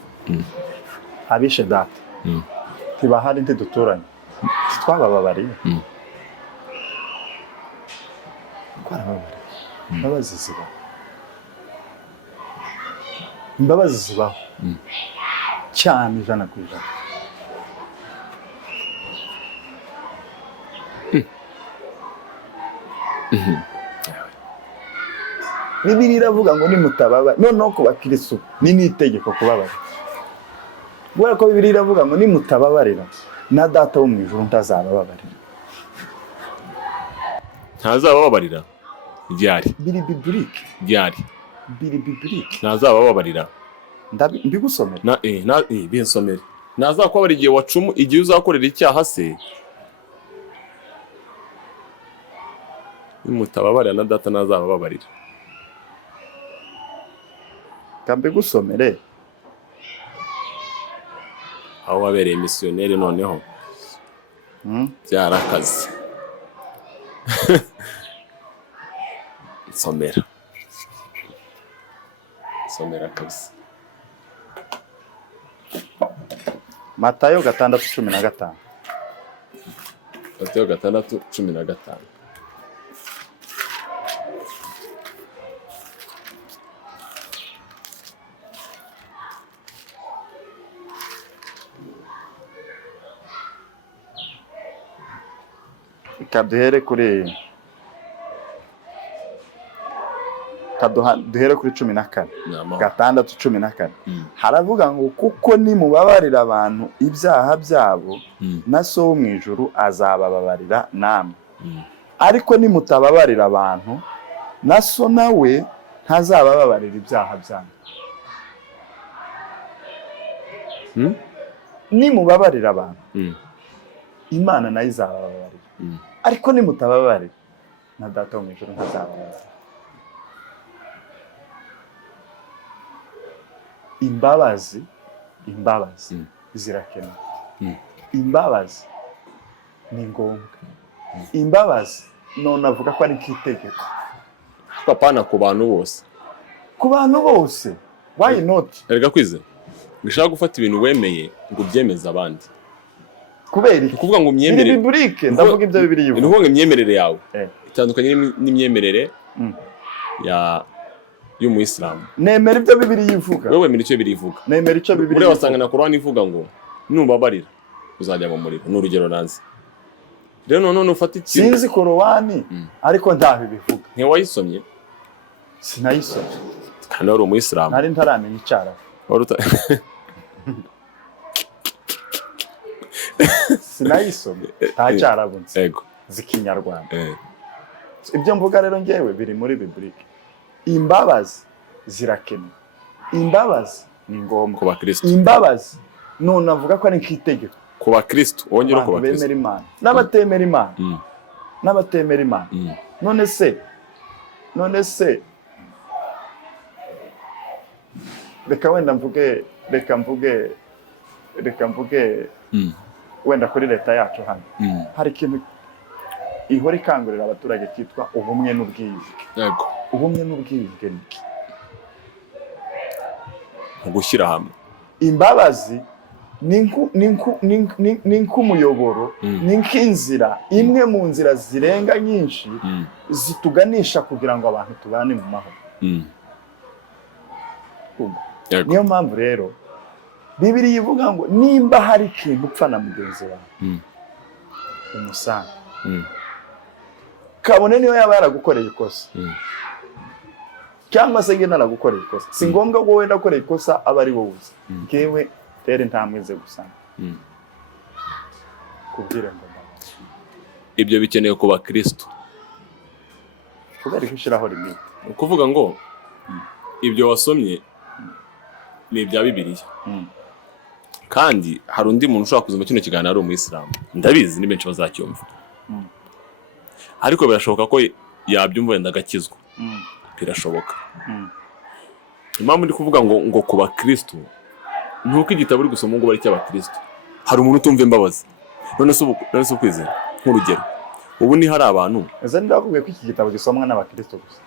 abishe data tibahari ndi duturanye twabababariye. Imbabazi zibaho. Imbabazi zibaho cyane 100%. Bibiliya iravuga ngo nimutababa, noneho ku bakristo ni n'itegeko kubabara. Kubera ko Bibiliya iravuga ngo nimutababarira na data wo mu ijuru ntazababarira. Ntazababarira? Ryari? Biri biblique. Ryari? Biri biblique. Ntazababarira? Mbigusomera. Binsomere. Ntazakubabara igihe wacumu, igihe uzakorera icyaha se. Nimutababarira na data ntazababarira. Mbigusomere. Aho wabereye missionnaire noneho byarakaze. Somera kabisa. Matayo 6:15. Matayo 6:15. Kaduhere kuri duhere kuri 14 6:14 haravuga ngo kuko nimubabarira abantu ibyaha byabo na so wo mu ijuru azabababarira namwe ariko nimutababarira abantu na so nawe ntazabababarira ibyaha byanyu. Nimubabarira abantu Imana nayo izabababarira ariko nimutababarira na data wo mu ijuru ntazabababarira. Imbabazi zirakenewe. Imbabazi ni ngombwa. Imbabazi none avuga ko ari nk'itegeko. Papana ku bantu bose. Ku bantu bose. Why not? Erega kwize. Ngishaka gufata ibintu wemeye ngo byemeza abandi. Kubera iki? Kuvuga ngo myemere. Ni biblique, ndavuga ibyo bibiri yivuga. Ni ukuvuga imyemerere yawe. Itandukanye n'imyemerere y'umuyisilamu. Nemera ibyo bibiri yivuga. Wewe wemera icyo bibiri yivuga. Nemera icyo bibiri. Ure wasanga na Qur'an ivuga ngo nubabarira uzajya mu muriro. N'urugero nanze. Rero none ufata iki? Sinzi Qur'an ariko ndaho bivuga. Ntiwayisomye? Sinayisomye. Kandi wari umuyisilamu. Nari ntaramenya icyara. Sinayisomye. Ntacyarabunze. Yego. Zikinyarwanda. Ibyo mvuga rero ngewe biri muri biblique. Imbabazi zirakenewe. Imbabazi ni ngombwa ku bakristo. Imbabazi none avuga ko ari nk'itegeko ku bakristo, wongera ku bakristo. Bemera Imana n'abatemera Imana. N'abatemera Imana. None se reka wenda mvuge wenda kuri leta yacu hano hari ikintu ihora ikangurira abaturage kitwa ubumwe n'ubwiyunge. Yego. Ubumwe n'ubwiyunge ni iki? Gushyira hamwe. Imbabazi ni nk'umuyoboro, ni nk'inzira, imwe mu nzira zirenga nyinshi zituganisha kugira ngo abantu tubane mu mahoro. Niyo mpamvu rero Bibiliya ivuga ngo nimba hari ikintu upfa na mugenzi wawe umusanga kabone niyo yaba yaragukoreye ikosa cyangwa se ngena aragukoreye ikosa, si ngombwa ngo wenda akoreye ikosa aba ari wowe uzi. Ngewe tere ntamwize gusanga kubwira ngo ibyo bikeneye ku bakristo. Kubera ko ushiraho limite. Ukuvuga ngo ibyo wasomye ni ibya Bibiliya. Kandi hari undi muntu ushobora kuzuma kino kiganiro ari umuyisilamu. Ndabizi ni benshi bazacyumva. Ariko birashoboka ko yabyumva wenda agakizwa. Birashoboka. Impamvu ndi kuvuga ngo ku bakristo ntuko igitabo uri gusoma ngo bari cy'abakristo. Hari umuntu utumva imbabazi. None se ukwizera nk'urugero. Ubu ni hari abantu. Eza ndakubwiye ko iki gitabo gisomwa n'abakristo gusa.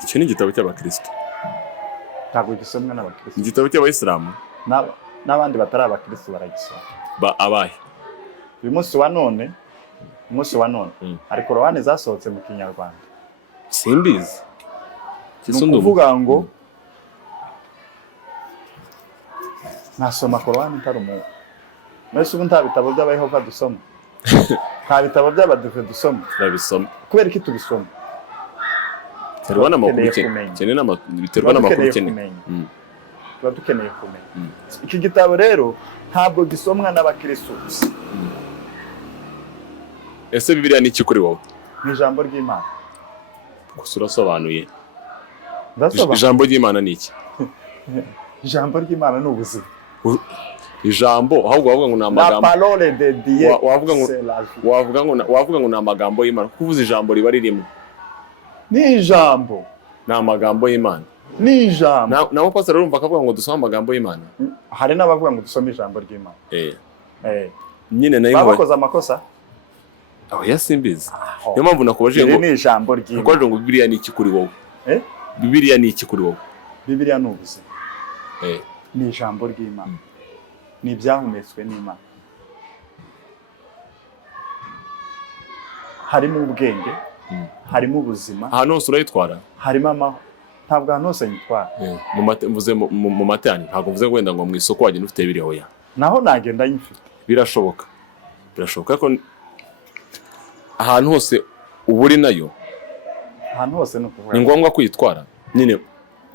Icyo ni igitabo cy'abakristo. Ntabwo gisomwa n'abakristo. Igitabo cy'abayisilamu n'abandi batari abakristo baragisoma. Abahe. Uyu munsi wa none hari Qur'an zasohotse mu Kinyarwanda. Simbizi. Kuvuga ngo nasoma Qur'an ntari umuntu. Mwese ubu nta bitabo by'abayehova dusoma. Nta bitabo by'abadive dusoma. Turabisoma. Kubera iki tubisoma? Biterwa n'amakuru ukeneye. Tuba dukeneye kumenya. Iki gitabo rero ntabwo gisomwa n'abakristo gusa. Ese Bibiliya ni iki kuri wowe? Ni ijambo ry'Imana. Gusa urasobanuye. Ndasobanura. Ijambo ry'Imana ni iki? Ijambo ry'Imana ni ubuzima. Ijambo ahubwo wavuga ngo ni amagambo. La parole de Dieu. Wavuga ngo ni amagambo y'Imana. Kuvuza ijambo riba ririmo. Ni ijambo. Ni amagambo y'Imana. Ni ijambo. Na pastor urumva akavuga ngo dusome amagambo y'Imana. Hari n'abavuga ngo dusome ijambo ry'Imana. Nyine nayo bakoze amakosa. Aho yasimbizi. Niyo mpamvu nakubajije ngo ni ijambo ry'Imana. Nakubajije ngo Bibiliya ni iki kuri wowe? Bibiliya ni iki kuri wowe? Bibiliya ni ubuzima. Ni ijambo ry'Imana. Ni ibyahumetswe n'Imana. Harimo ubwenge, harimo ubuzima. Ahantu hose urayitwara? Harimo amahoro. Ntabwo ahantu hose nyitwara. Mvuze mu matani, ntabwo mvuze wenda ngo mu isoko wagenda ufite biri hoya. Naho nagenda nyifite. Birashoboka ko ahantu hose uburi nayo ahantu hose ni ukuvuga ni ngombwa kwitwara nyine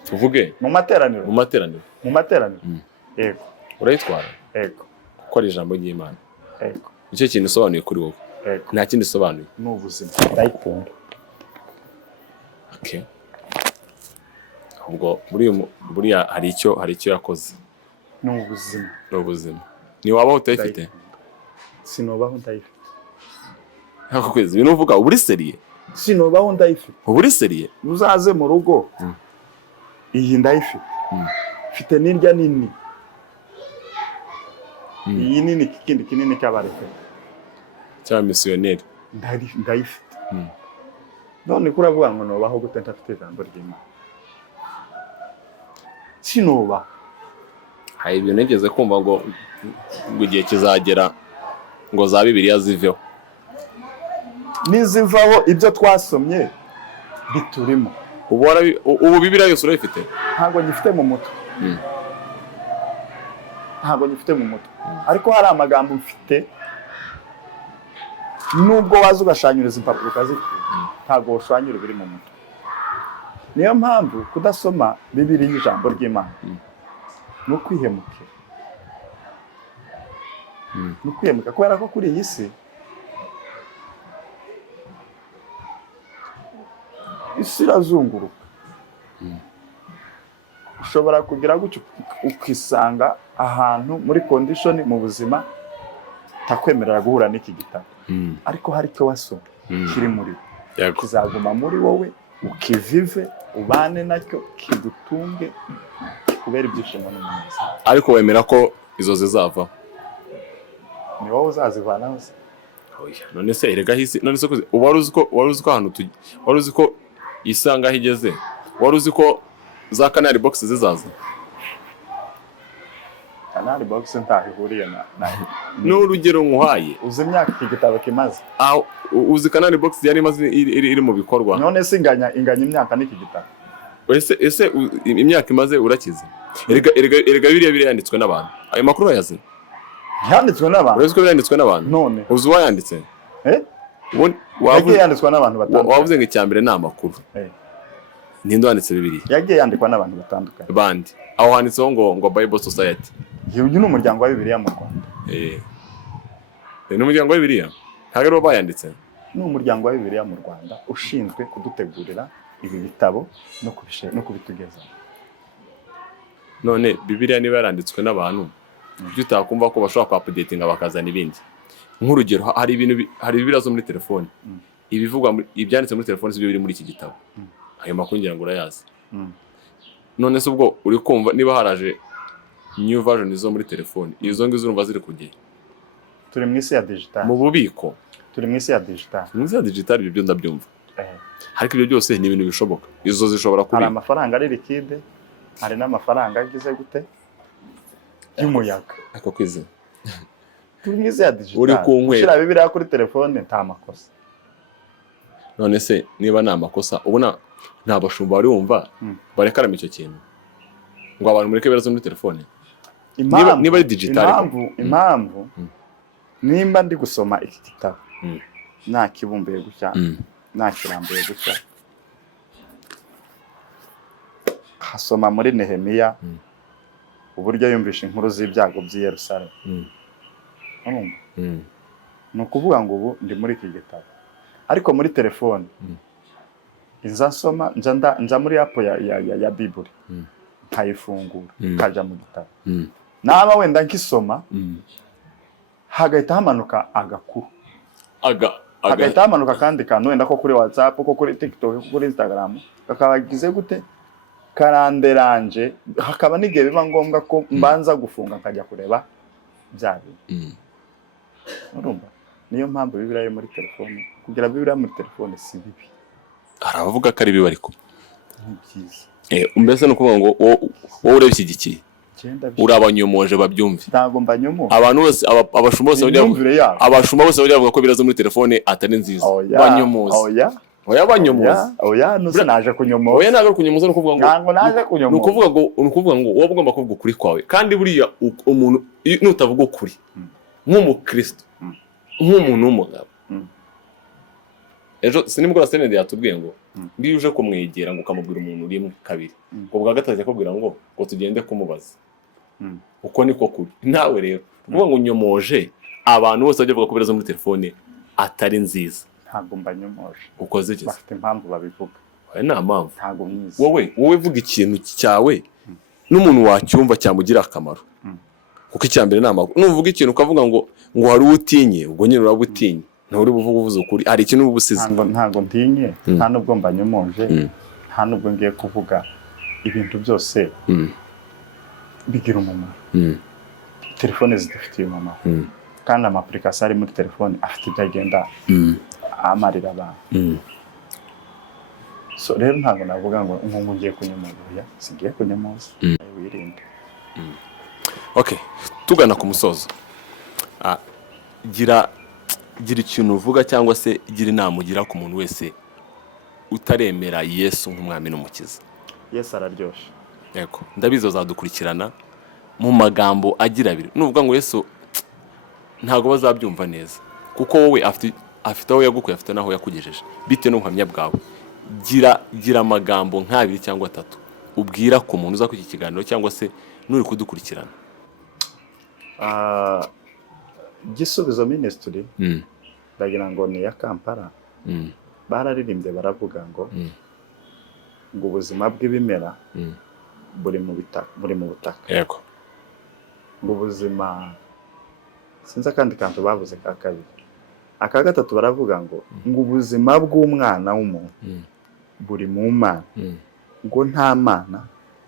tuvuge mu materaniro yego urayitwara yego kuko ari ijambo ry'Imana yego nicyo kintu isobanuye kuri wowe yego nta kindi isobanuye ni ubuzima ndayikunda okay ubwo buriya hari icyo yakoze ni ubuzima ni wabaho utayifite sinobaho ndayifite nako kwezi ibintu uvuga uburi seriye sinobaho ndayifite uburi seriye uzaze mu rugo iyi ndayifite mfite n'indya nini iyi nini kikindi kinini cy'abareke cya misiyoneri ndayifite none kuravuga ngo nobaho gute ntafite ijambo ry'Imana sinobaho hari ibyo nigeze kumva ngo igihe kizagera ngo za Bibiliya ziveho nizivaho ibyo twasomye biturimo ubu Bibiliya yose urayifite ntabwo nyifite mu mutwe ariko hari amagambo mfite nubwo waza ugashanyuriza impapuro ukazifite ntabwo ushanyura biri mu mutwe niyo mpamvu kudasoma Bibiliya y'ijambo ry'Imana ni ukwihemukira kubera ko kuri iyi si isi irazunguruka ushobora kugira gutyo ukisanga ahantu muri condition mu buzima takwemerera guhura n'iki gitabo ariko hari icyo wasoma kiri muri kizaguma muri wowe ukivive ubane nacyo kigutunge kikubera ibyishimo n'umunezero ariko wemera ko izo zizava ni wowe uzazivanaho se none se erega hisi none se wari uzi ko ahantu wari uzi ko isanga higeze wari uzi ko za Canal Box zizaza Canal Box ntahihuriye na n'urugero nkuhaye uzi imyaka iki gitabo kimaze uzi Canal Box yari imaze iri mu bikorwa none se inganya imyaka n'iki gitabo ese imyaka imaze urakize erega biriya yanditswe n'abantu ayo makuru yazi yanditswe n'abantu uretse ko yanditswe n'abantu none uzi uwayanditse yagiye yanditswe n'abantu batandukanye wavuze ngo icyambere ni amakuru ninde wanditse Bibiliya yagiye yandikwa n'abantu batandukanye bandi aho handitseho ngo Bible Society uyu ni umuryango wa Bibiliya mu Rwanda ni umuryango wa Bibiliya ntabwo aribo bayanditse ni umuryango wa Bibiliya mu Rwanda ushinzwe kudutegurira ibi bitabo no kubitugezaho none Bibiliya niba yaranditswe n'abantu ibyo utakumva ko bashobora ku-updatinga bakazana ibindi nk'urugero hari Bibiliya zo muri telefone ibyanditse muri telefone sibyo biri muri iki gitabo ayo makuru ngira ngo urayazi none se ubwo uri kumva niba haraje new version zo muri telefone izo ngizo urumva ziri kugiye turi mu isi ya digital mu bubiko turi mu isi ya digital ibyo ndabyumva ariko ibyo byose ni ibintu bishoboka izo zishobora kuba hari amafaranga ari liquide hari n'amafaranga agize gute y'umuyaga ako kwize turi mu isi ya digital uri kunkwera ushyira Bibiliya kuri telefone nta makosa none se niba nta makosa ubona nta bashumba bari wumva barekarama icyo kintu ngo abantu mureke berazo muri telefone niba ari digital impamvu nimba ndi gusoma iki gitabo nakibumbuye gutya nakirambuye gutya hasoma muri Nehemiya uburyo yumvisha inkuru z'ibyago by'i Yerusalemu ni ukuvuga ngo ubu ndi muri iki gitabo ariko muri telefone inza nsoma nja muri app ya Bible nkayifungura kaja mu gitabo naba wenda nkisoma hagahita hamanuka agakuru hagahita hamanuka kandi kantu wenda ko kuri WhatsApp ko kuri TikTok ko kuri Instagram kakabagize gute karanderanje hakaba n'igihe biba ngombwa ko mbanza gufunga nkajya kureba bya bintu urumva niyo mpamvu Bibiliya yo muri telefone kugira Bibiliya muri telefone si bibi aravuga ko ari bibi ariko ni byiza mbese no kuvuga ngo wowe urebishyigikiye urabanyomoje babyumve ntago mbanyomoje abantu bose abashumba bose bavuga ko birazo muri telefone atari nziza banyomoze oya banyomoze oya nusa naje kunyomoza oya naje kunyomoza no kuvuga ngo ntango naje kunyomoza no kuvuga ngo wowe ugomba kuvuga ukuri kwawe kandi buriya umuntu nutavuga ukuri nk'umukristo nk'umuntu w'umugabo ejo sinimugora Senede yatubwiye ngo ngiyo uje kumwegera ngo ukamubwira umuntu rimwe kabiri ngo bwa gatatu akubwira ngo tugende kumubaza uko niko kuri nawe rero kuvuga ngo unyomoje abantu bose bajya bavuga ko biraza muri telefone atari nziza. Ntabwo mbanyomoje. Ukoze iki? Bafite impamvu babivuga. Nta mpamvu. Ntabwo mwiza. Wowe vuga ikintu cyawe n'umuntu wacyumva cyamugira akamaro. Kuko icyambere nama nuvuga ikintu ukavuga ngo hari utinye ubwo nyine urabutinye nturi buvuga uvuze ukuri hari ikintu ubusize. Ntabwo ntinye nta nubwo mbanyomoje nta nubwo ngiye kuvuga ibintu byose bigira umumaro. Telefone zidafitiye umumaro kandi amapplication ari muri telefone afite ibyo agenda amarira abantu. So rero ntabwo navuga ngo ngiye kunyomoza sigiye kunyomoza wirinde. Okay, tugana ku musozo. Gira ikintu uvuga cyangwa se gira inama ugira ku muntu wese utaremera Yesu nk'umwami n'umukiza. Yesu araryoshe. Yego, ndabizo zadukurikirana mu magambo agira abiri. Nuvuga ngo Yesu ntago bazabyumva neza kuko wowe afite aho yagukuye afite naho yakugejeje bite n'ubuhamya bwawe. Gira amagambo nk'abiri cyangwa atatu ubwira ku muntu uza ku iki kiganiro cyangwa se nuri kudukurikirana. Gisubizo Ministry ndagira ngo ni ya Kampala bararirimbye baravuga ngo ubuzima bw'ibimera buri mu butaka. Yego. Ngo ubuzima sinza kandi kantu bavuze ka kabiri. Aka gatatu baravuga ngo ubuzima bw'umwana w'umuntu buri mu Mana ngo nta mana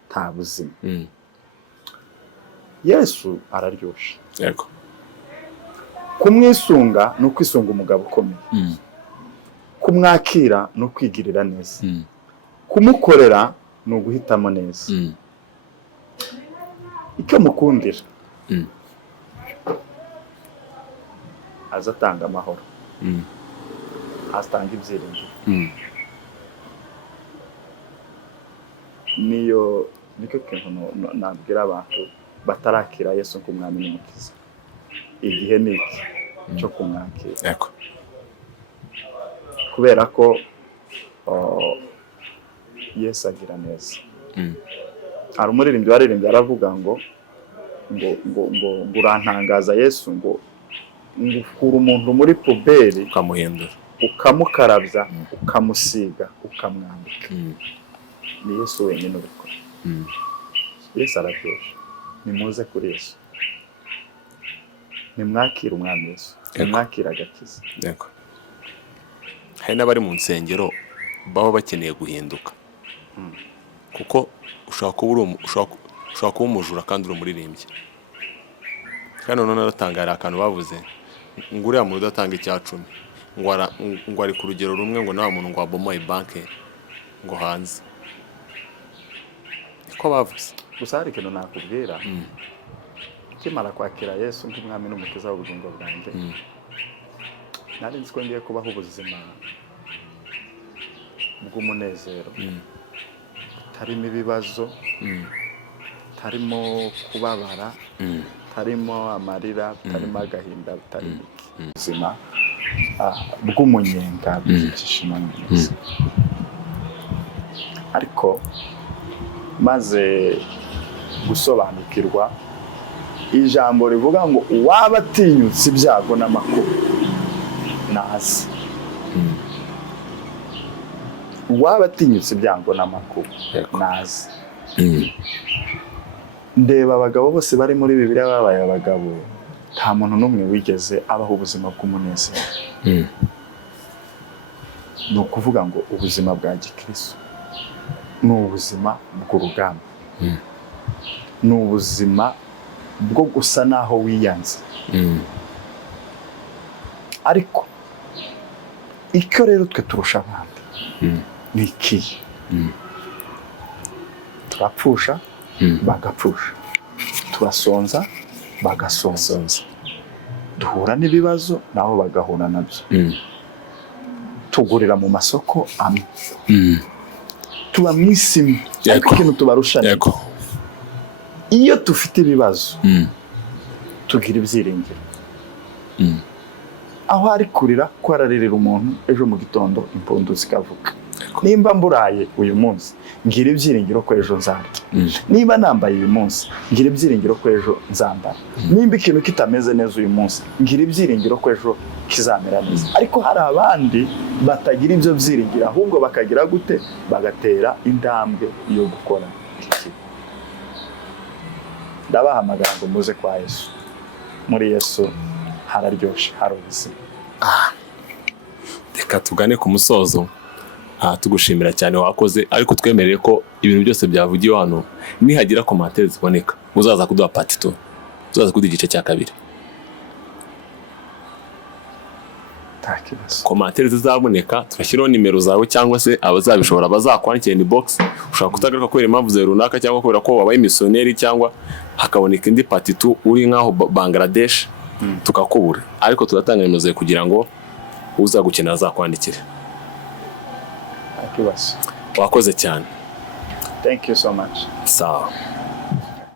nta buzima. Yesu araryoshe. Yego. Kumwisunga no kwisunga umugabo ukomeye. Kumwakira no kwigirira neza. Kumukorera no guhitamo neza. Icyo mukundira azatanga amahoro. Azatanga ibyiringiro. Niko kintu nabwira abantu batarakira Yesu nk'umwami n'umukiza. Igihe niki cyo kumwakira. Yego. Kubera ko Yesu agira neza. Hari umuririmbyi waririmbye aravuga ngo urantangaza Yesu ngo ukura umuntu muri puberi ukamuhindura ukamukarabya ukamusiga ukamwambika. Ni Yesu wenyine ubikora. Yesu araryoshe. Nimuze kuri Yesu. Nimwakira umwami Yesu. Nimwakira agakiza. Yego. Hari n'abari mu nsengero baba bakeneye guhinduka. Kuko ushaka kuba umujura kandi uri umuririmbyi. Kandi none aratangara akantu bavuze ngo uriya muntu udatanga icyacumi ngo ari ku rugero rumwe ngo nta muntu ngo wabomoye banke ngo hanze. Niko bavuze. Gusa hari ikintu nakubwira. Kimara kwakira Yesu nk'umwami n'umukiza w'ubugingo bwanjye. Nari nzi ko ngiye kubaho ubuzima bw'umunezero. Tarimo ibibazo. Tarimo kubabara. Tarimo amarira. Tarimo agahinda. Tarimo ubuzima bw'umunyenga bw'igishimo neza. Ariko maze gusobanukirwa ijambo rivuga ngo uwaba atinyutse ibyago n'amakuba naze. Uwaba atinyutse ibyago n'amakuba naze. Ndeba abagabo bose bari muri Bibiliya babaye abagabo nta muntu n'umwe wigeze abaho ubuzima bw'umunezero. Ni ukuvuga ngo ubuzima bwa gikristo ni ubuzima bw'urugamba. Ni ubuzima bwo gusa naho wiyanze. Ariko icyo rero twe turusha abandi ni iki? Turapfusha bagapfusha. Turasonza bagasonza. Duhura n'ibibazo nabo bagahura nabyo. Tugurira mu masoko amwe. Tuba mw'isi ariko ikintu tubarusha. Yego. Iyo dufite ibibazo tugira ibyiringiro. aho ari kurira ko ararerera umuntu ejo mu gitondo impundu zikavuga. Nimba mburaye uyu munsi ngira ibyiringiro ko ejo nzarya. Niba nambaye uyu munsi ngira ibyiringiro ko ejo nzambara. Nimba ikintu kitameze neza uyu munsi ngira ibyiringiro ko ejo kizamera neza. Ariko hari abandi batagira ibyo byiringiro, ahubwo bakagira gute? Bagatera intambwe yo gukora iki. Ndabahamagara ngo muze kwa Yesu. Muri Yesu hararyoshe, hari ubuzima. Reka tugane ku musozo. Tugushimira cyane wakoze, ariko twemereye ko ibintu byose byavugiwe hano nihagira commentaire ziboneka uzaza kuduha part 2, uzaza kuduha igice cya kabiri. Commentaire zizaboneka turashyiraho nimero zawe, cyangwa se abazabishobora bazakwandikira inbox. Ushaka kutagaruka kubera impamvu ze runaka, cyangwa kubera ko wabaye missionnaire, cyangwa hakaboneka indi part 2 uri nkaho Bangladesh tukakubura, ariko turatanga nimero zawe kugira ngo uzagukina azakwandikire. Wakoze cyane. Thank you so much. Sawa.